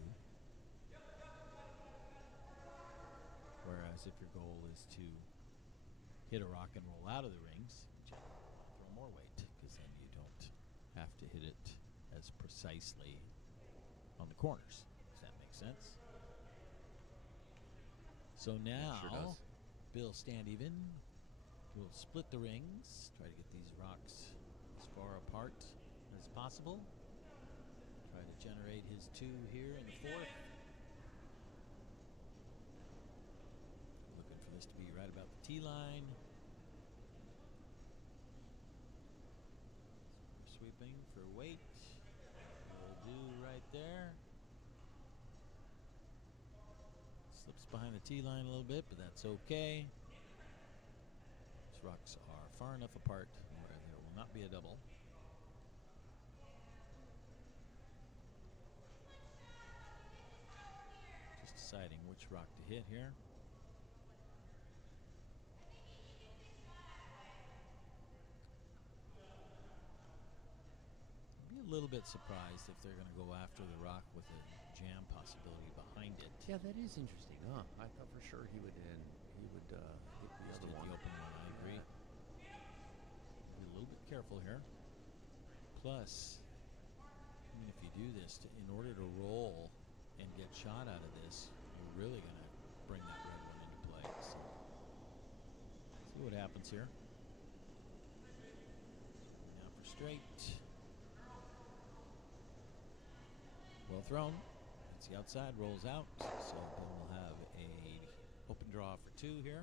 Whereas if your goal is to hit a rock and roll out of the rings, you throw more weight, because then you don't have to hit it as precisely on the corners. Does that make sense? So now, sure does. Bill stand even. We'll split the rings, try to get these rocks as far apart as possible. Try to generate his 2 here in the 4th. Looking for this to be right about the tee line. So we're sweeping for weight. Will do right there. Slips behind the tee line a little bit, but that's okay. These rocks are far enough apart where there will not be a double. Just deciding which rock to hit here. I'd be a little bit surprised if they're going to go after the rock with a jam possibility behind it. Yeah, that is interesting, huh? I thought for sure he would hit the Just other hit one. the open one, I agree. Be a little bit careful here. Plus, I mean, if you do this, in order to roll and get shot out of this, you're really going to bring that red one into play. So, see what happens here. Now for straight. Well thrown. It's the outside, rolls out. So Bill will have a open draw for 2 here.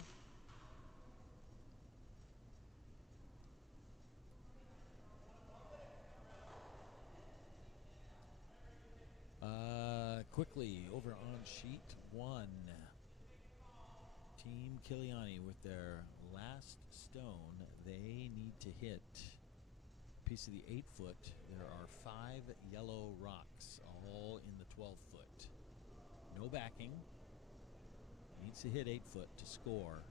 Quickly over on sheet 1. Team Kiliani with their last stone. They need to hit a piece of the 8-foot. There are 5 yellow rocks, all in the 12-foot. No backing. Needs to hit 8-foot to score.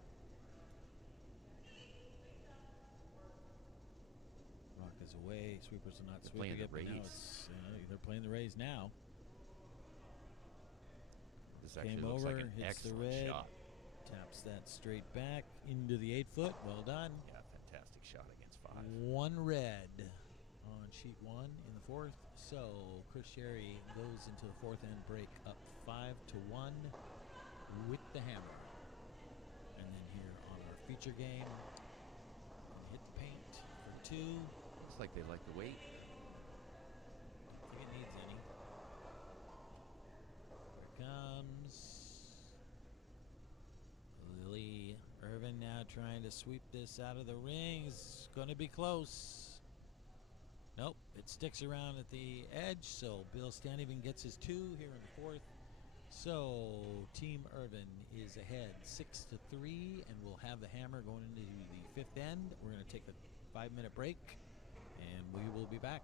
Rock is away. Sweepers are not They're sweeping playing it, the but now raise. it's, they're playing the raise now. This actually Game looks over, like an hits the excellent red. shot. Taps that straight back into the 8-foot. Well done. Yeah, fantastic shot against 5. 1 red on sheet 1 in the 4th. So Chris Sherry goes into the 4th end break up 5-1 with the hammer. And then here on our feature game, hit the paint for 2. Looks like they like the weight. I think it needs any. Here comes Lily Irvin now trying to sweep this out of the rings. Going to be close. Nope, it sticks around at the edge, so Bill Stanivan gets his 2 here in the 4th. So Team Irvin is ahead 6-3, and we'll have the hammer going into the 5th end. We're going to take a 5-minute break, and we will be back.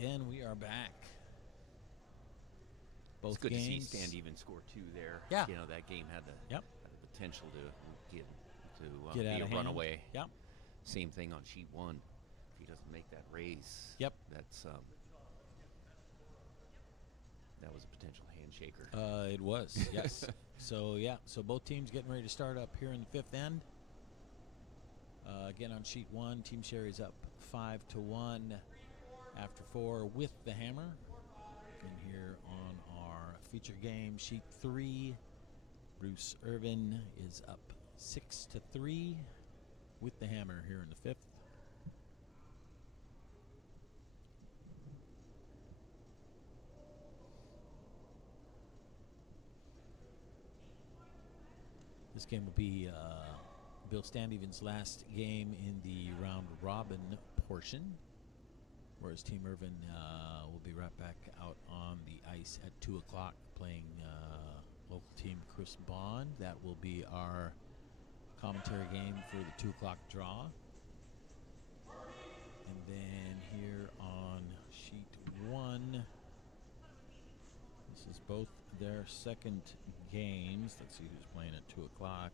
And we are back. Both it's good games. to see Stand Even score 2 there. Yeah. You know, that game had the potential to get out be of a hand. runaway. Yep. Same thing on sheet 1. If he doesn't make that raise, that's that was a potential handshaker. It was, yes. So both teams getting ready to start up here in the fifth end. Again on sheet 1, Team Sherry's up 5-1 after 4 with the hammer. And here on our feature game, sheet 3, Bruce Irvin is up 6-3 with the hammer here in the fifth. This game will be Bill Standeven's last game in the round robin portion, whereas Team Irvin will be right back out on the ice at 2 o'clock playing local team Chris Bond. That will be our commentary game for the 2 o'clock draw. And then here on sheet 1, this is both their second games. Let's see who's playing at 2 o'clock.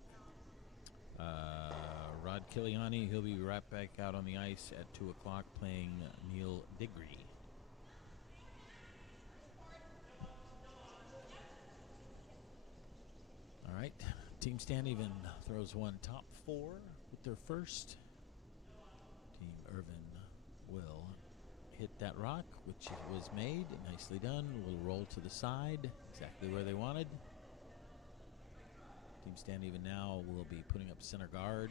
Rod Kiliani, he'll be right back out on the ice at 2 o'clock playing Neil Diggory. All right, Team Standeven throws one top 4 with their first. Team Irvin will hit that rock, which was made. Nicely done. A little roll to the side, exactly where they wanted. Team Standeven now will be putting up center guard.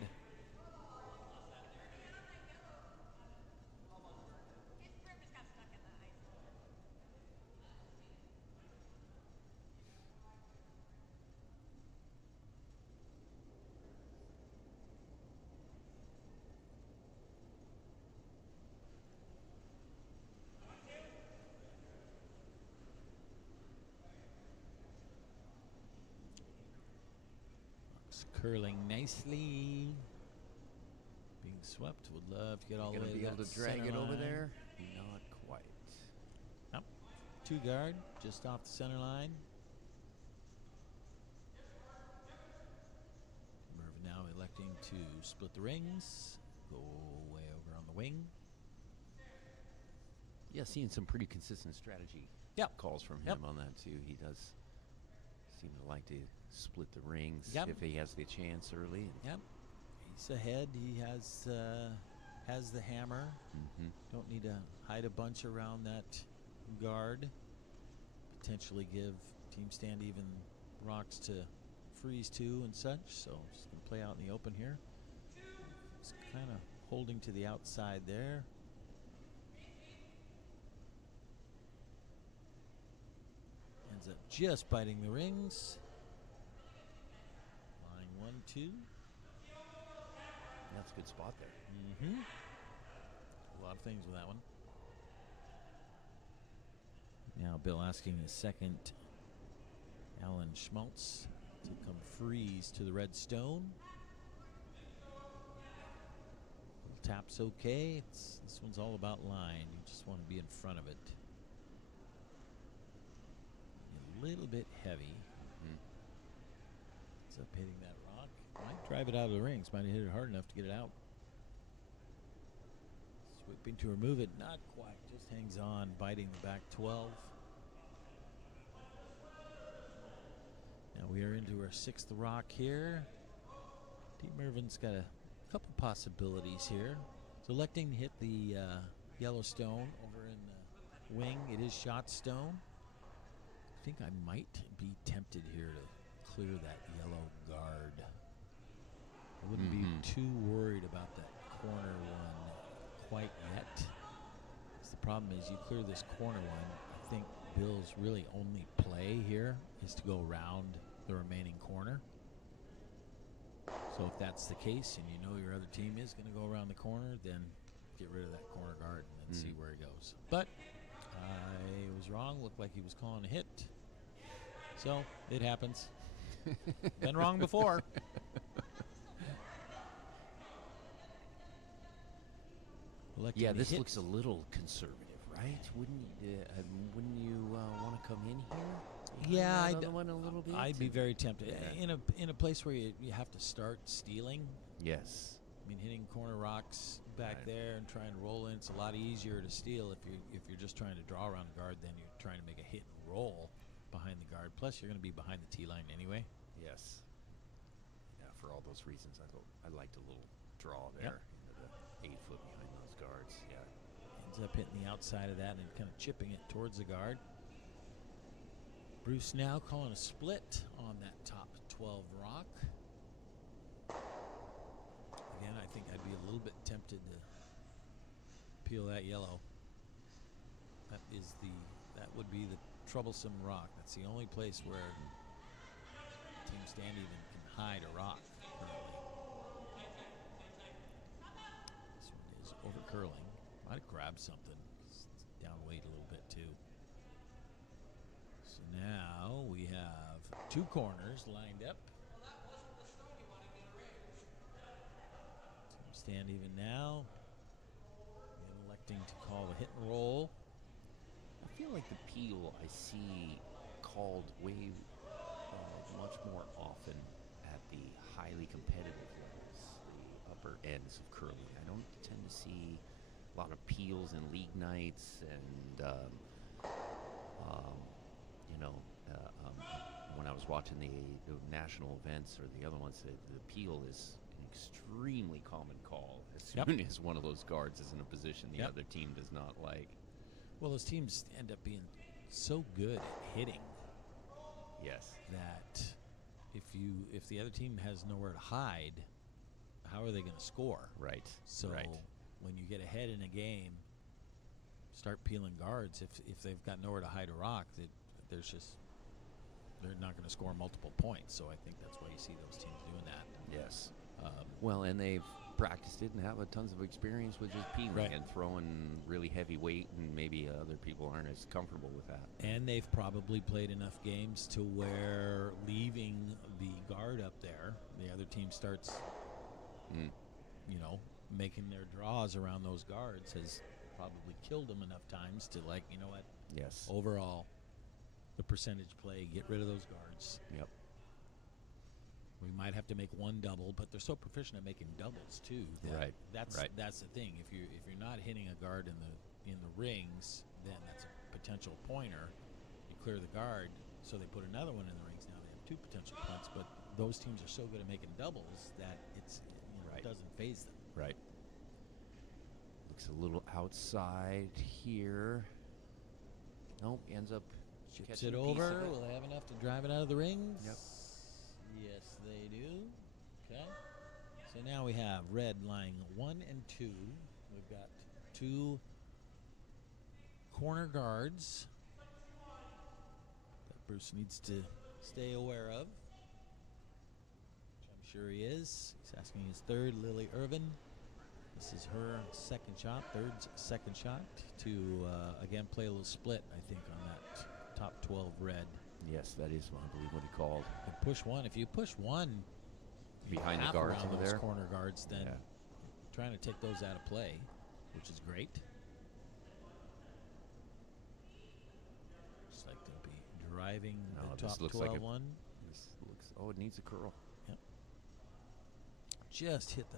Curling nicely. Being swept. Would love to get all the way to able to drag it over there? Not quite. Nope. 2 guard, just off the center line. Mervin now electing to split the rings. Go way over on the wing. Yeah, seeing some pretty consistent strategy calls from him on that too. He does seem to like to split the rings if he has the chance early. Yep. He's ahead. He has the hammer. Mm-hmm. Don't need to hide a bunch around that guard. Potentially give Team Standeven rocks to freeze to and such. So just going to play out in the open here. He's kind of holding to the outside there. Ends up just biting the rings. Line 1-2. That's a good spot there. Mm-hmm. A lot of things with that one. Now Bill asking his second Alan Schmaltz to come freeze to the red stone. Little tap's okay. This one's all about line. You just want to be in front of it. A little bit heavy. Mm-hmm. Ends up hitting that rock. Might drive it out of the rings. Might have hit it hard enough to get it out. Swooping to remove it. Not quite. Just hangs on, biting the back 12. Now we are into our 6th rock here. Team Irvin's got a couple possibilities here. It's electing to hit the yellow stone over in the wing. It is shot stone. I think I might be tempted here to clear that yellow guard. I wouldn't be too worried about that corner one quite yet. 'Cause the problem is you clear this corner one, I think Bill's really only play here is to go around the remaining corner. So if that's the case and you know your other team is going to go around the corner, then get rid of that corner guard and then see where he goes. But I was wrong. Looked like he was calling a hit. So it happens. Been wrong before. Yeah, this looks a little conservative, right? Wouldn't you want to come in here? Yeah, another one a little bit. I'd be very tempted. Yeah. In a place where you have to start stealing. Yes. I mean, hitting corner rocks back Right. there and trying to roll in, it's a lot easier to steal if you're just trying to draw around the guard than you're trying to make a hit and roll behind the guard. Plus, you're going to be behind the tee line anyway. Yes. Yeah, for all those reasons, I liked a little draw there into the 8 foot behind those guards. Yeah. Ends up hitting the outside of that and kind of chipping it towards the guard. Bruce now calling a split on that top 12 rock. Again, I think I'd be a little bit tempted to peel that yellow. That would be the troublesome rock. That's the only place where Team Stand Even can hide a rock currently. This one is over curling. Might have grabbed something. It's down weight a little bit too. So now we have 2 corners lined up. Team Stand Even now. And electing to call the hit and roll. I feel like the peel I see called way much more often at the highly competitive levels, the upper ends of curling. I don't tend to see a lot of peels in league nights, and when I was watching the national events or the other ones, the peel is an extremely common call as soon as one of those guards is in a position the other team does not like. Well, those teams end up being so good at hitting. Yes. That if the other team has nowhere to hide, how are they going to score? Right. So when you get ahead in a game, start peeling guards. If they've got nowhere to hide a rock, they're not going to score multiple points. So I think that's why you see those teams doing that. Yes. Well, and they've practiced it and have tons of experience with just peeling and throwing really heavy weight, and maybe other people aren't as comfortable with that. And they've probably played enough games to where leaving the guard up there, the other team starts, making their draws around those guards has probably killed them enough times to, like, you know what? Yes. Overall, the percentage play, get rid of those guards. Yep. We might have to make one double, but they're so proficient at making doubles too. That's the thing. If you're not hitting a guard in the rings, then that's a potential pointer. You clear the guard, so they put another one in the rings. Now they have 2 potential points, but those teams are so good at making doubles that it doesn't phase them. Right. Looks a little outside here. Nope, ends up chips it over. Will they have enough to drive it out of the rings? Yep. Yes, they do. Okay. So now we have red lying 1 and 2. We've got 2 corner guards that Bruce needs to stay aware of, which I'm sure he is. He's asking his third, Lily Irvin. This is her third second shot to, again, play a little split, I think, on that top 12 red. Yes, that is, I believe, what he called. And push one. If you push one behind the guards around over those there, corner guards, then trying to take those out of play, which is great. Just like to be driving the top 12 one. This looks. Oh, it needs a curl. Yep. Just tick the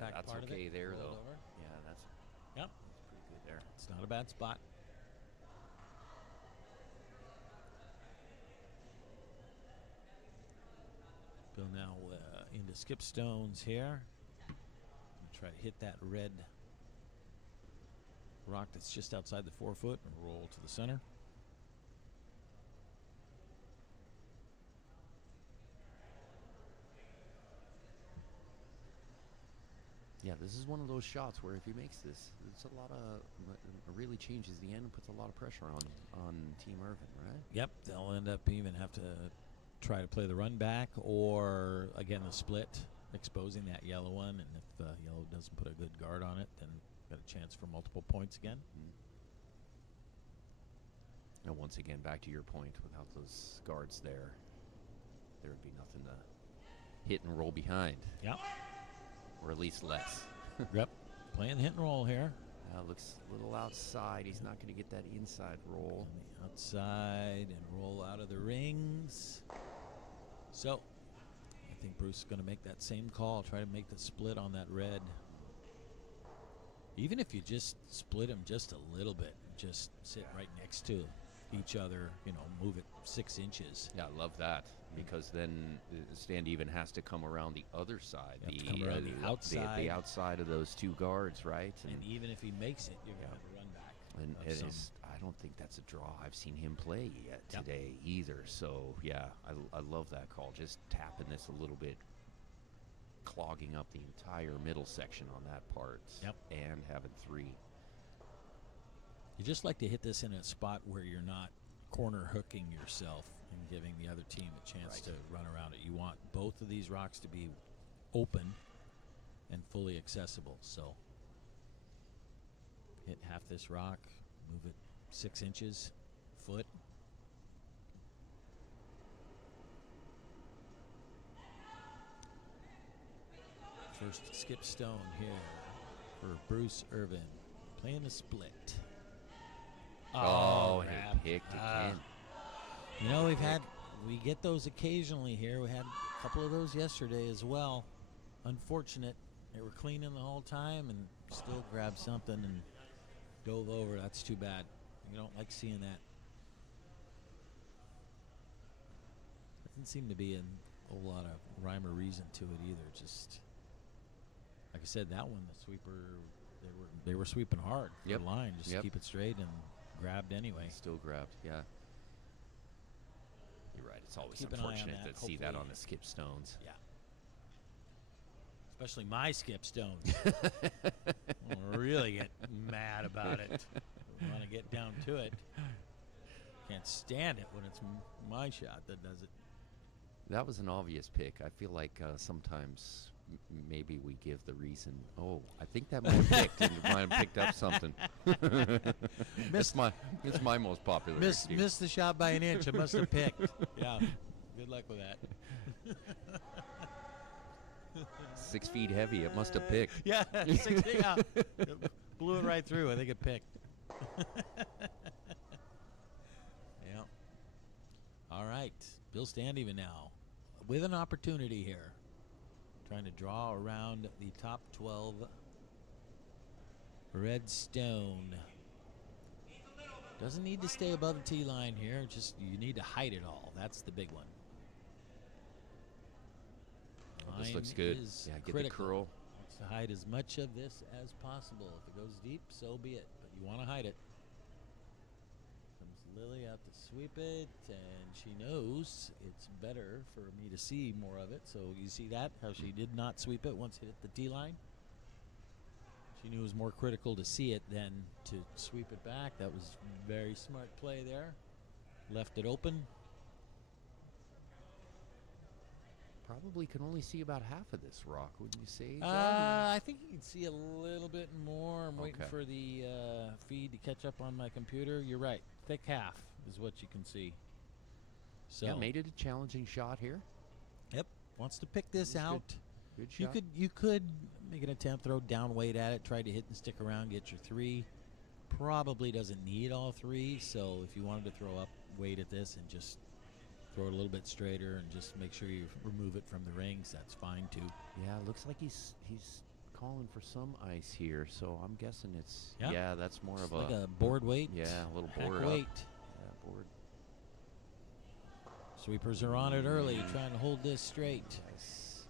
back that's part okay of it. there, Roll it though. over. Yeah, that's pretty good there. It's not a bad spot. Bill now into skip stones here. Try to hit that red rock that's just outside the 4 foot and roll to the center. Yeah, this is one of those shots where if he makes this, it's a lot of, it really changes the end and puts a lot of pressure on Team Irvin, right? Yep, they'll end up even have to try to play the run back or, again, the split, exposing that yellow one. And if yellow doesn't put a good guard on it, then got a chance for multiple points again. And once again, back to your point, without those guards there would be nothing to hit and roll behind. Yep. Or at least less. Yep. Playing hit and roll here. Looks a little outside. He's not going to get that inside roll. On the outside and roll out of the rings. So, I think Bruce is going to make that same call. Try to make the split on that red. Even if you just split them just a little bit, just sit right next to each other, move it 6 inches. Yeah, I love that, because then the stand even has to come around the other side. The outside. The outside of those 2 guards, right? And even if he makes it, you're going to have to run back. And I don't think that's a draw I've seen him play yet today either. So, yeah, I love that call. Just tapping this a little bit, clogging up the entire middle section on that part, and having 3. You just like to hit this in a spot where you're not corner hooking yourself and giving the other team a chance to run around it. You want both of these rocks to be open and fully accessible. So hit half this rock, move it 6 inches, foot. First skip stone here for Bruce Irvin, playing a split. Oh, and he picked again. We get those occasionally here. We had a couple of those yesterday as well. Unfortunate. They were cleaning the whole time and still grabbed something and dove over. That's too bad. You don't like seeing that. Doesn't seem to be a whole lot of rhyme or reason to it either. Just like I said, that one, the sweeper, they were sweeping hard for the line, just to keep it straight, and grabbed anyway. Still grabbed, yeah. You're right. It's always Keep an eye on unfortunate that, to see that on the skip stones. Yeah. Especially my skip stones. I'll really get mad about it. Want to get down to it. Can't stand it when it's my shot that does it. That was an obvious pick. I feel like sometimes maybe we give the reason, I think that might have picked, and might have picked up something. It's my most popular excuse. Missed the shot by an inch. It must have picked. Yeah. Good luck with that. 6 feet heavy. It must have picked. Yeah, 6 feet. Yeah. Blew it right through. I think it picked. Yeah. All right. Bill Standeven now with an opportunity here. Trying to draw around the top 12 red stone. Doesn't need to stay above the tee line here. Just you need to hide it all. That's the big one. This looks good. Yeah, get the curl. Wants to hide as much of this as possible. If it goes deep, so be it. But you want to hide it. Comes Lily out to sweep it, and she knows it's better for me to see more of it. So you see that, how she did not sweep it once it hit the tee line. She knew it was more critical to see it than to sweep it back. That was very smart play there. Left it open. Probably can only see about half of this rock, wouldn't you say, John? I think you can see a little bit more. I'm waiting for the feed to catch up on my computer. You're right. Thick half is what you can see. So yeah, made it a challenging shot here. Yep. Wants to pick this out. Good shot. You could make an attempt, throw down weight at it, try to hit and stick around, get your 3. Probably doesn't need all 3. So if you wanted to throw up weight at this and just throw it a little bit straighter and just make sure you remove it from the rings, that's fine too. Yeah, looks like he's calling for some ice here, so I'm guessing it's that's more it's of like a board weight. Yeah, a little board weight. Yeah, board. Sweepers are on it early, trying to hold this straight. Nice.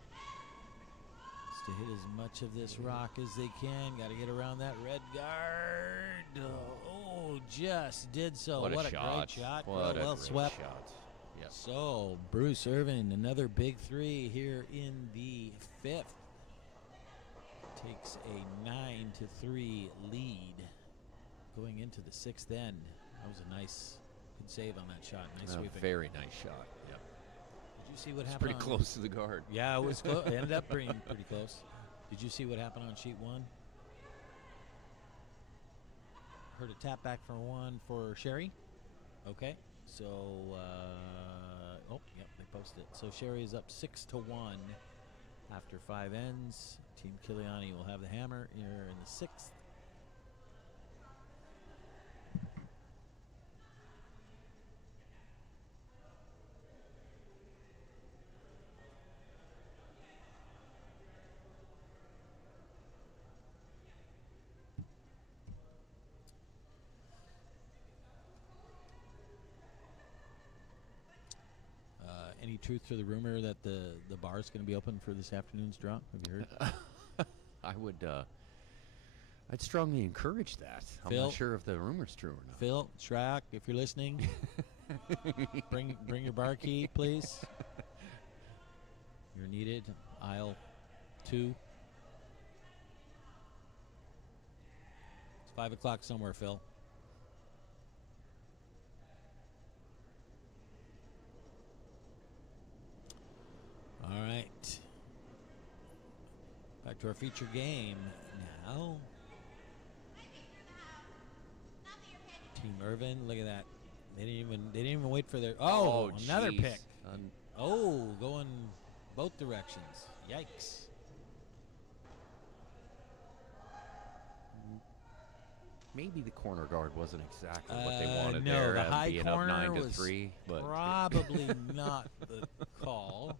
Just to hit as much of this rock as they can. Got to get around that red guard. Oh, just did so. What a great shot. Well swept. Shot. Yep. So, Bruce Irvin, another big 3 here in the 5th. Takes a 9-3 lead going into the 6th end. That was a nice, good save on that shot. Nice sweeping. Very nice shot. Yep. Did you see what happened? Pretty close to the guard. Yeah, it was close. It ended up being pretty close. Did you see what happened on sheet 1? Heard a tap back for 1 for Sherry. Okay. So, yep, they posted it. So Sherry is up 6-1 after 5 ends. Team Kiliani will have the hammer here in the 6th. any truth to the rumor that the bar is going to be open for this afternoon's draw? Have you heard? I would. I'd strongly encourage that. I'm Phil? not sure if the rumor's true or not. Phil, Schrack, if you're listening, bring your bar key, please. You're needed. Aisle 2. It's 5 o'clock somewhere, Phil. All right. Back to our feature game now. Team Irvin, look at that. They didn't even wait for their another geez. pick. Going both directions. Yikes. Maybe the corner guard wasn't exactly what they wanted no, there. the high being corner up 9 to was 3, but probably not the call.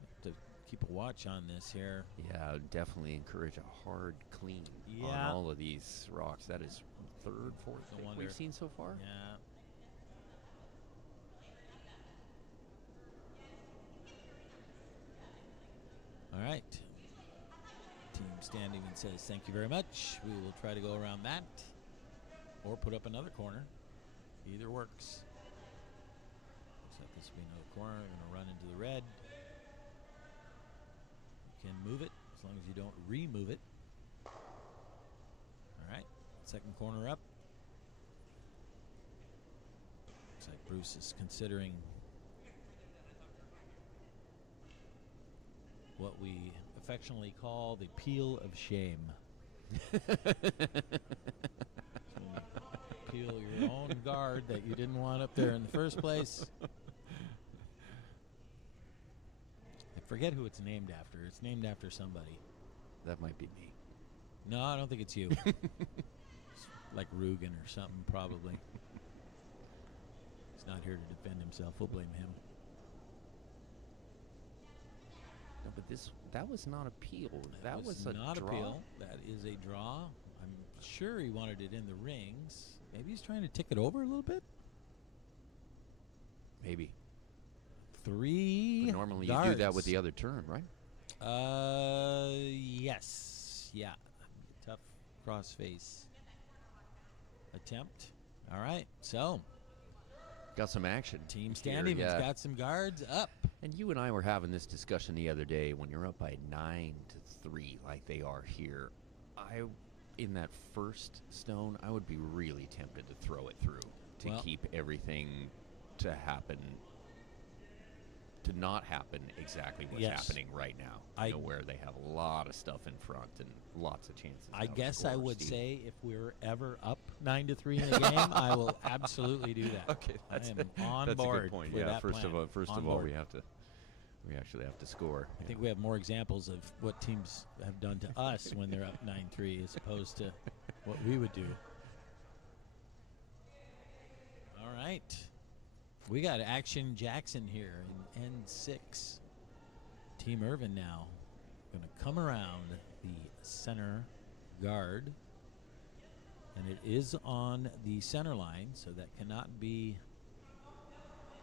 Have to keep a watch on this here. yeah, I'd definitely encourage a hard clean on Yeah. all of these rocks. That is third, fourth No pick wonder. we've seen so far. Yeah. All right. Team Stand Even says, thank you very much. We will try to go around that or put up another corner. Either works. Looks like this will be another corner. We're going to run into the red. You can move it as long as you don't remove it. All right. Second corner up. Looks like Bruce is considering what we affectionately call the peel of shame. Peel your own guard that you didn't want up there in the first place. I forget who it's named after. It's named after somebody. That might be me. No, I don't think it's you. It's like Rugen or something, probably. He's not here to defend himself. We'll blame him. No, but that was not a peel. That was a not draw. a peel. That is a draw. I'm sure he wanted it in the rings. Maybe he's trying to tick it over a little bit. Maybe. 3 But normally guards. you do that with the other turn, right? Yes. Yeah. Tough cross-face attempt. All right. So, Got some action. Team here, Stand Even's yeah. got some guards up. And you and I were having this discussion the other day. When you're up by 9 to 3, like they are here, in that first stone, I would be really tempted to throw it through to keep everything to not happen exactly what's happening right now. Where they have a lot of stuff in front and lots of chances. I to guess outscore I would Steve. say if we're ever up 9-3 in a game, I will absolutely do that. Okay, I am on that's board a good point. with Yeah, that first plan. of all, we actually have to score. I think we have more examples of what teams have done to us when they're up 9-3 as opposed to what we would do. All right. We got Action Jackson here in N6. Team Irvin now going to come around the center guard. And it is on the center line, so that cannot be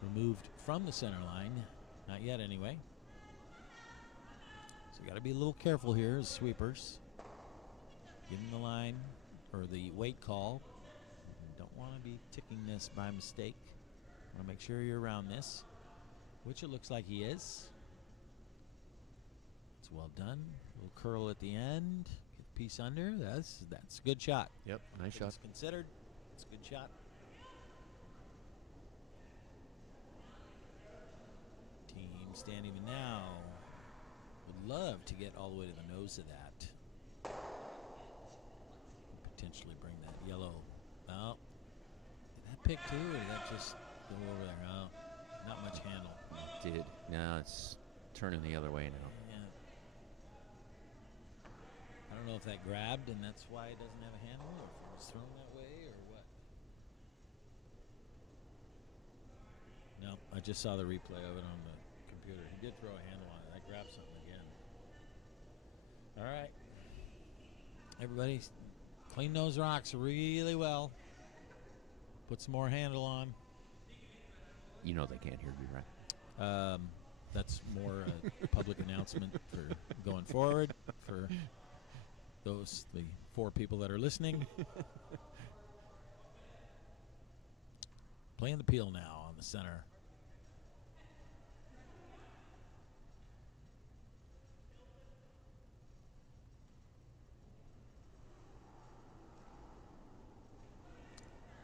removed from the center line. Not yet, anyway. So you got to be a little careful here as sweepers. Getting the line or the weight call. Don't want to be ticking this by mistake. Want to make sure you're around this, which it looks like he is. It's well done. A little curl at the end. Get the piece under. That's a good shot. Yep, nice shot. Things considered. It's a good shot. Team Stand Even now would love to get all the way to the nose of that. Potentially bring that yellow. Oh, did that pick too, or did that just go over there? Oh, not much handle. It did. Now it's turning the other way now. Yeah. I don't know if that grabbed and that's why it doesn't have a handle, or if it was thrown that way, or what. No, I just saw the replay of it on the computer. He did throw a handle on it. I grabbed something again. All right. Everybody, clean those rocks really well. Put some more handle on. You know they can't hear you, right? That's more a public announcement for going forward for the 4 people that are listening. Playing the peel now on the center.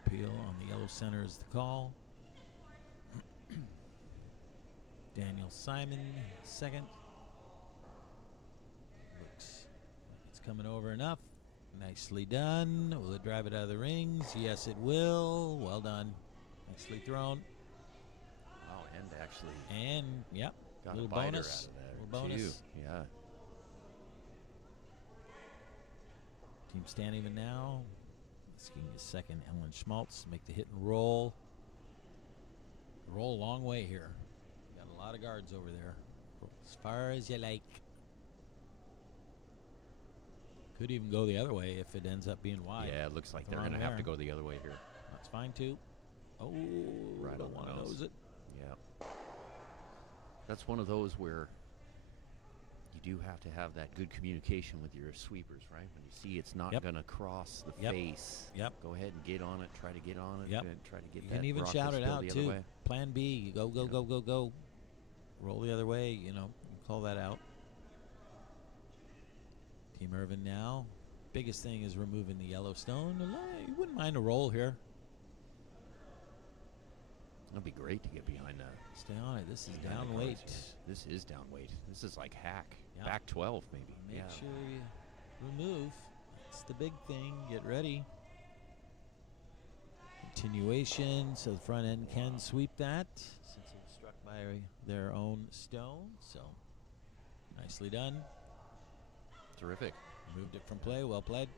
Peel on the yellow center is the call. Daniel Simon, second. Looks like it's coming over enough. Nicely done. Will it drive it out of the rings? Yes, it will. Well done. Nicely thrown. Wow, and actually And, yep, got little a biter bonus. out of that. Little bonus. Too. Yeah. Team stand even now. Asking his second, Ellen Schmaltz, make the hit and roll. Roll a long way here. Got a lot of guards over there. As far as you like. Could even go the other way if it ends up being wide. Yeah, it looks like The they're wrong going to have there. to go the other way here. That's fine too. Oh, Right don't on the want to nose. nose it. Yeah. That's one of those where you do have to have that good communication with your sweepers, right? When you see it's not Yep. going to cross the Yep. face, Yep. go ahead and get on it. Try to get on it. Yep. And try to get You that can even rock shout to it spill out the other too. way. Plan B. Go, go, Yeah. go, go, go. Roll the other way. You know, call that out. Team Irvin now. Biggest thing is removing the yellow stone. You wouldn't mind a roll here. That'd be great to get behind that. Stay on it. This is Behind down the weight. cards here. This is down weight. This is like hack. Yeah. Back 12 maybe. Make Yeah. sure you remove. That's the big thing. Get ready. Continuation, so the front end can sweep that since it was struck by their own stone. So nicely done. Terrific. Moved it from play. Well played.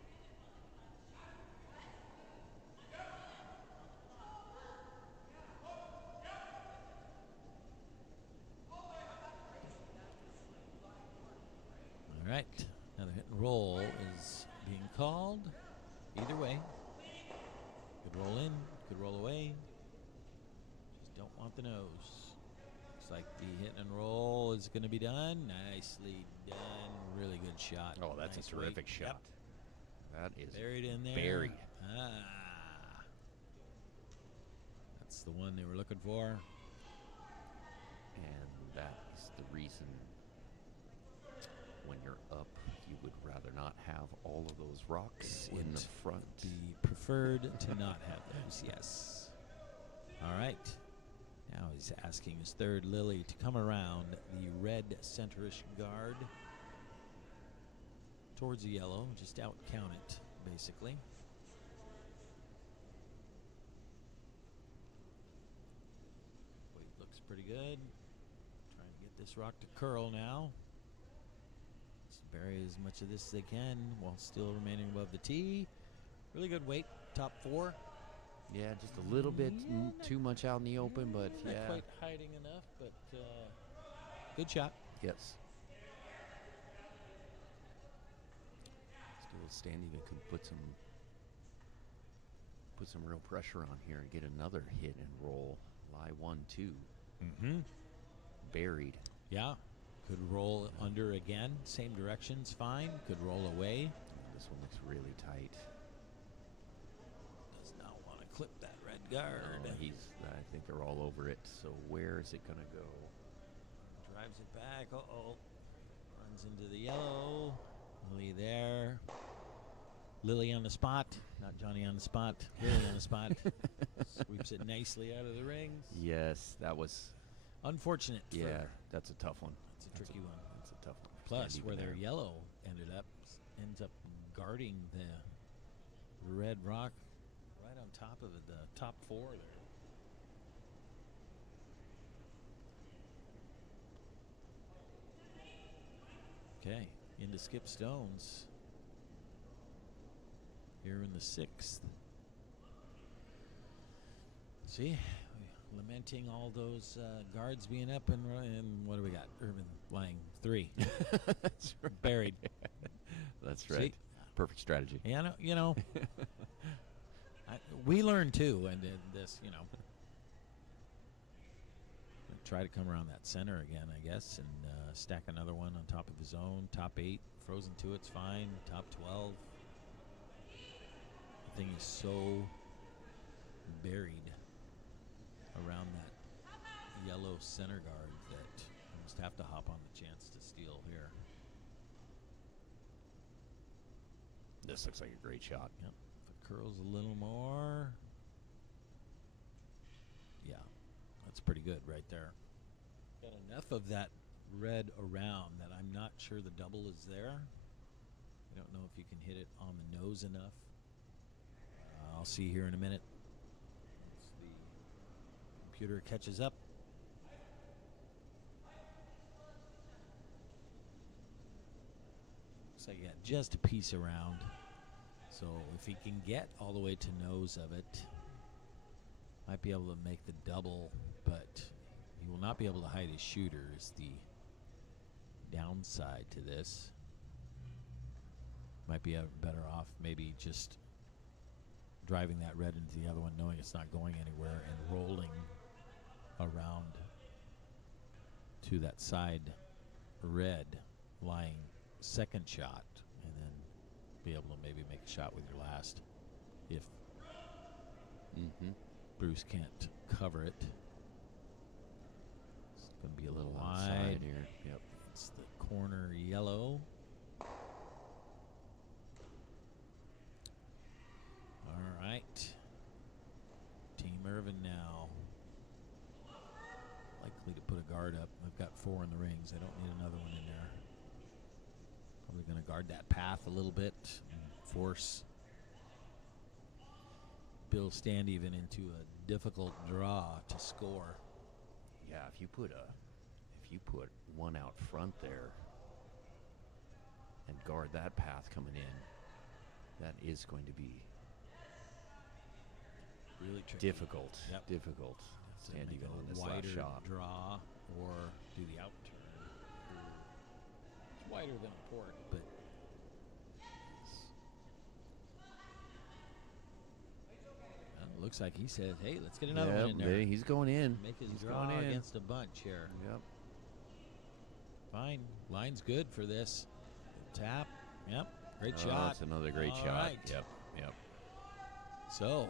All right. Another hit and roll is being called. Either way. Could roll in, could roll away. Just don't want the nose. Looks like the hit and roll is going to be done. Nicely done. Really good shot. Oh, that's Nice a terrific weight. shot. Yep. That is Buried in there. buried. Ah. That's the one they were looking for. And that's the reason when you're up, you would rather not have all of those rocks in the front. Be preferred to not have those, yes. All right. Now he's asking his third Lily to come around the red centerish guard towards the yellow, just out count it, basically. Weight looks pretty good. Trying to get this rock to curl now. Just bury as much of this as they can while still remaining above the tee. Really good weight, top 4. Yeah, just a little bit too much out in the open, but Not yeah. quite hiding enough, but good shot. Yes. Still, Standing can put some real pressure on here and get another hit and roll. Lie 1-2. Mm-hmm. Buried. Yeah. Could roll under again. Same direction's fine. Could roll away. This one looks really tight. Does not want to clip that red guard. I think they're all over it. So where is it going to go? Drives it back. Uh-oh. Runs into the yellow. Lily there. Lily on the spot. Not Johnny on the spot. Lily on the spot. Sweeps it nicely out of the rings. Yes, that was. Unfortunate. Yeah, that's a tough one. It's a tricky one. That's a tough one. Plus, Stand where even their there. yellow ends up guarding the red rock right on top of it, the top 4 there. Okay, into Skip Stones. Here in the 6th. See, lamenting all those guards being up and what do we got? Irvin lying 3. That's right. Buried. That's right. See? Perfect strategy. Yeah, you know, we learn too, and this, you know. try to come around that center again, I guess, and stack another one on top of his own. Top 8, frozen 2, it's fine. Top 12. The thing is so buried around that yellow center guard that you almost have to hop on the chance to steal here. This looks like a great shot. Yep. If it curls a little more. Yeah, that's pretty good right there. Got enough of that red around that I'm not sure the double is there. I don't know if you can hit it on the nose enough. I'll see here in a minute. Once the computer catches up. Looks like you got just a piece around. So if he can get all the way to nose of it, might be able to make the double, but he will not be able to hide his shooter is the downside to this. Might be better off maybe just driving that red into the other one, knowing it's not going anywhere, and rolling around to that side red lying second shot, and then be able to maybe make a shot with your last if Bruce can't cover it. It's going to be a little outside wide here. Yep. It's the corner yellow. All right. Team Irvin now likely to put a guard up. I've got 4 in the rings. I don't need another one in there. Probably going to guard that path a little bit and force Bill Standeven into a difficult draw to score. Yeah, if you put one out front there and guard that path coming in, that is going to be really tricky. Difficult. Yep. Difficult. So And make even a on this wider last shot. draw or do the out turn. It's wider than a port, but it looks like he said, "Hey, let's get another one in there." He's going in. Make his He's draw going in. against a bunch here. Yep. Fine, line's good for this. Tap. Yep. Great Oh, shot. that's another great All shot. right. Yep. Yep. So,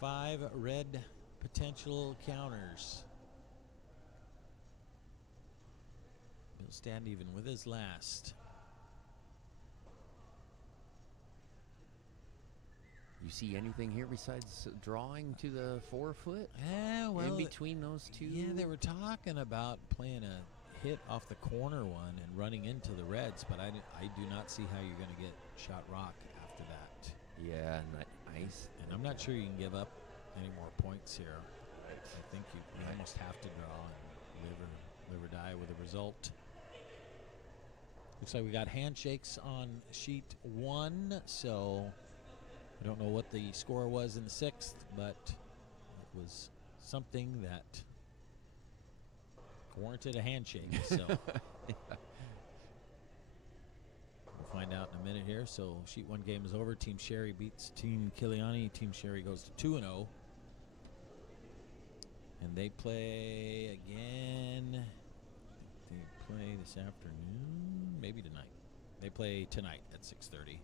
5 red potential counters. Bill Standeven with his last. You see anything here besides drawing to the 4-foot? Yeah, well, in between those two? Yeah, they were talking about playing a hit off the corner one and running into the reds, but I do not see how you're going to get shot rock after that. Yeah, and ice. And I'm not sure you can give up any more points here. I think you almost have to draw and live or die with the result. Looks like we got handshakes on sheet 1, so I don't know what the score was in the 6th, but it was something that warranted a handshake. So we'll find out in a minute here. So sheet 1 game is over. Team Sherry beats Team Kiliani. Team Sherry goes to 2-0. And they play again. They play this afternoon, maybe tonight. They play tonight at 6:30.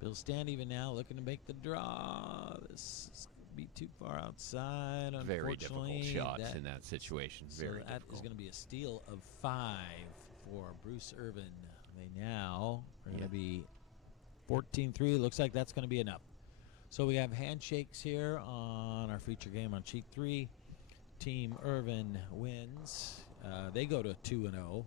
Bill Standeven now looking to make the draw. This is going to be too far outside, Very difficult unfortunately. shots in that situation. So Very that difficult. is going to be a steal of 5 for Bruce Irvin. They now are going to be 14-3. Looks like that's going to be enough. So we have handshakes here on our feature game on sheet 3. Team Irvin wins. They go to 2-0,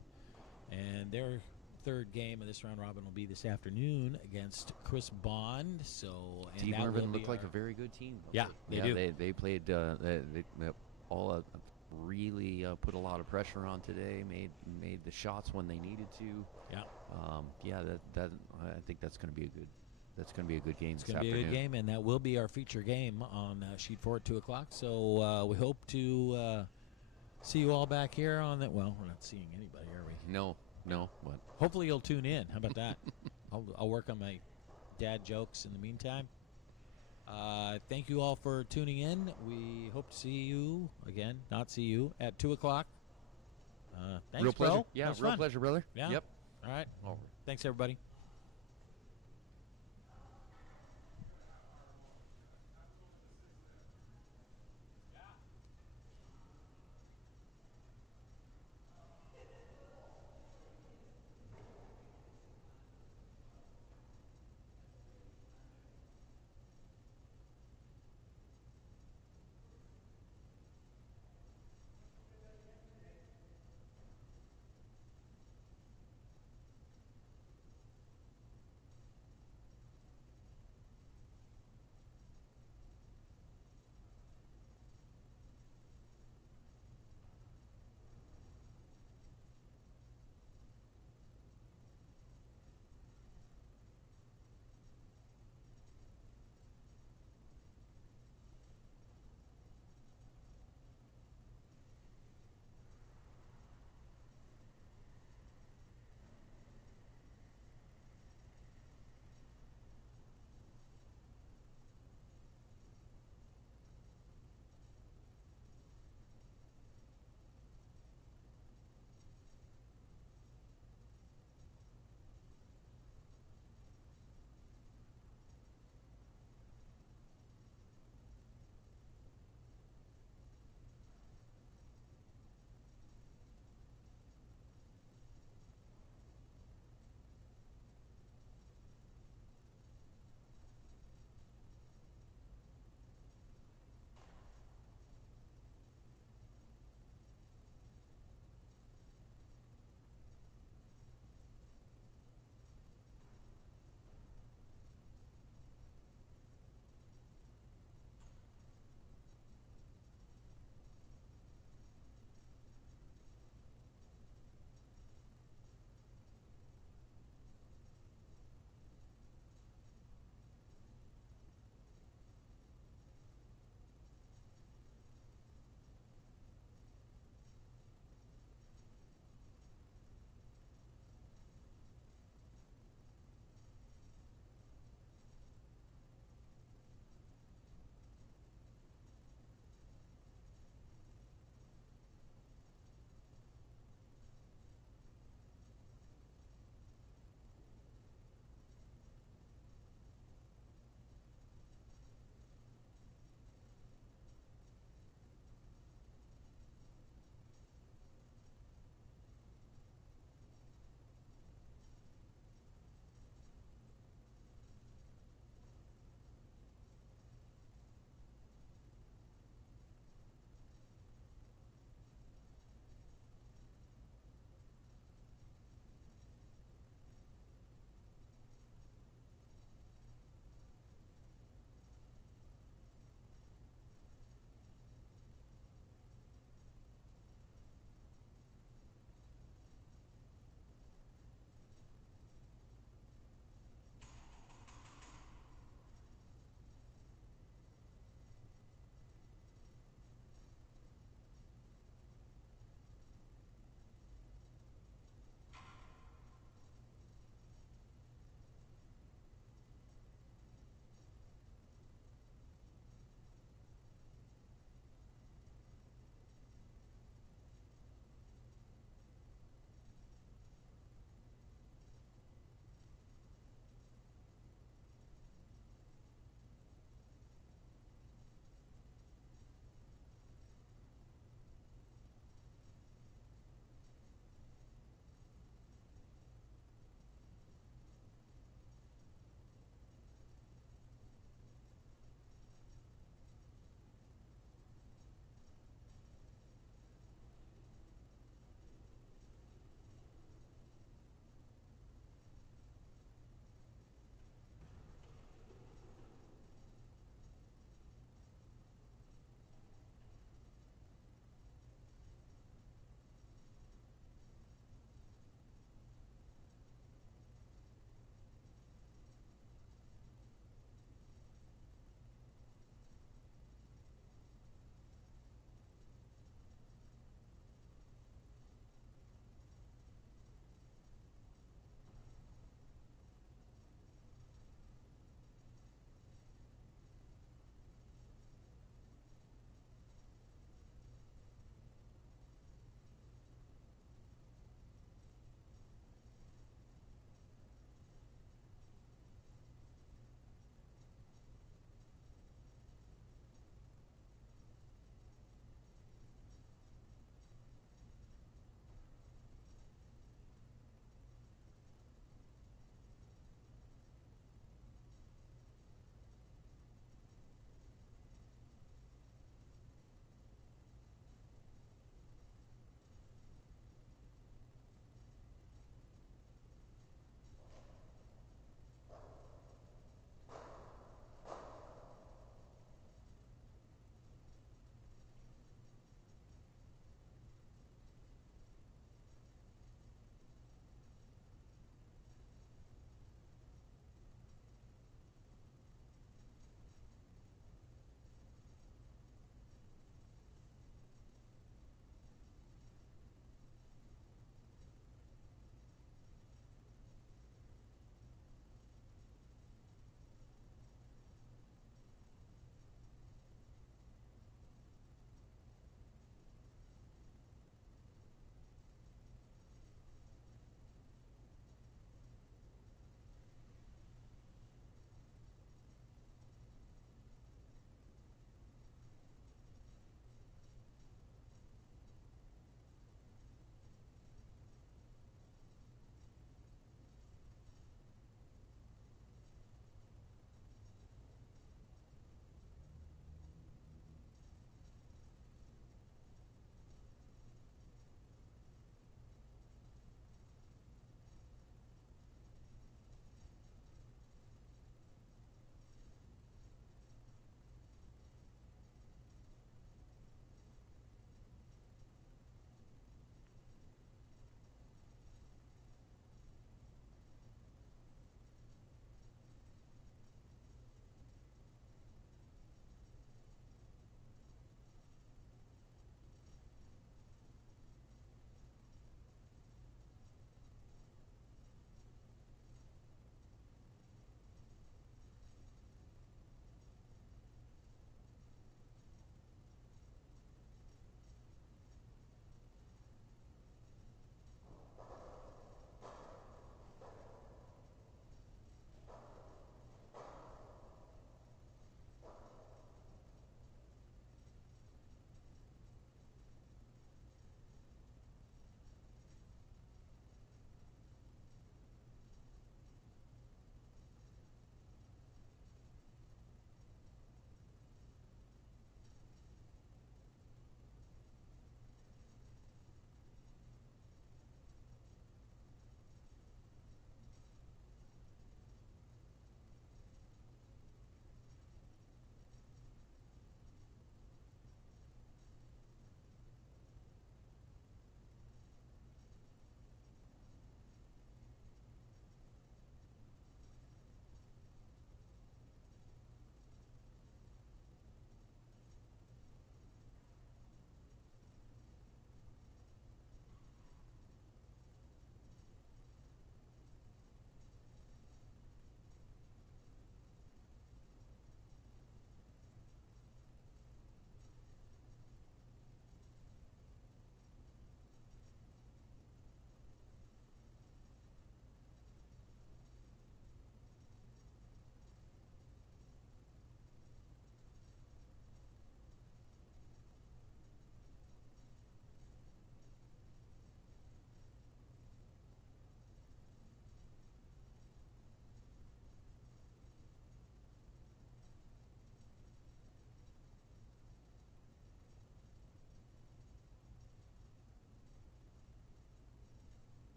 and their 3rd game of this round robin will be this afternoon against Chris Bond. So and Team that Irvin will be looked like our- a very good team. Yeah, they do. They played. They all really put a lot of pressure on today. Made the shots when they needed to. Yeah. That I think that's going to be a good. That's going to be a good game It's this going to be afternoon. a good game, and that will be our feature game on sheet 4 at 2 o'clock. So we hope to see you all back here on that. Well, we're not seeing anybody, are we? No, but Hopefully you'll tune in. How about that? I'll work on my dad jokes in the meantime. Thank you all for tuning in. We hope to see you again, not see you, at 2 o'clock. Thanks, Real pleasure. bro. Yeah, That was real fun. pleasure, brother. Yeah. Yep. All right. All right. Thanks, everybody.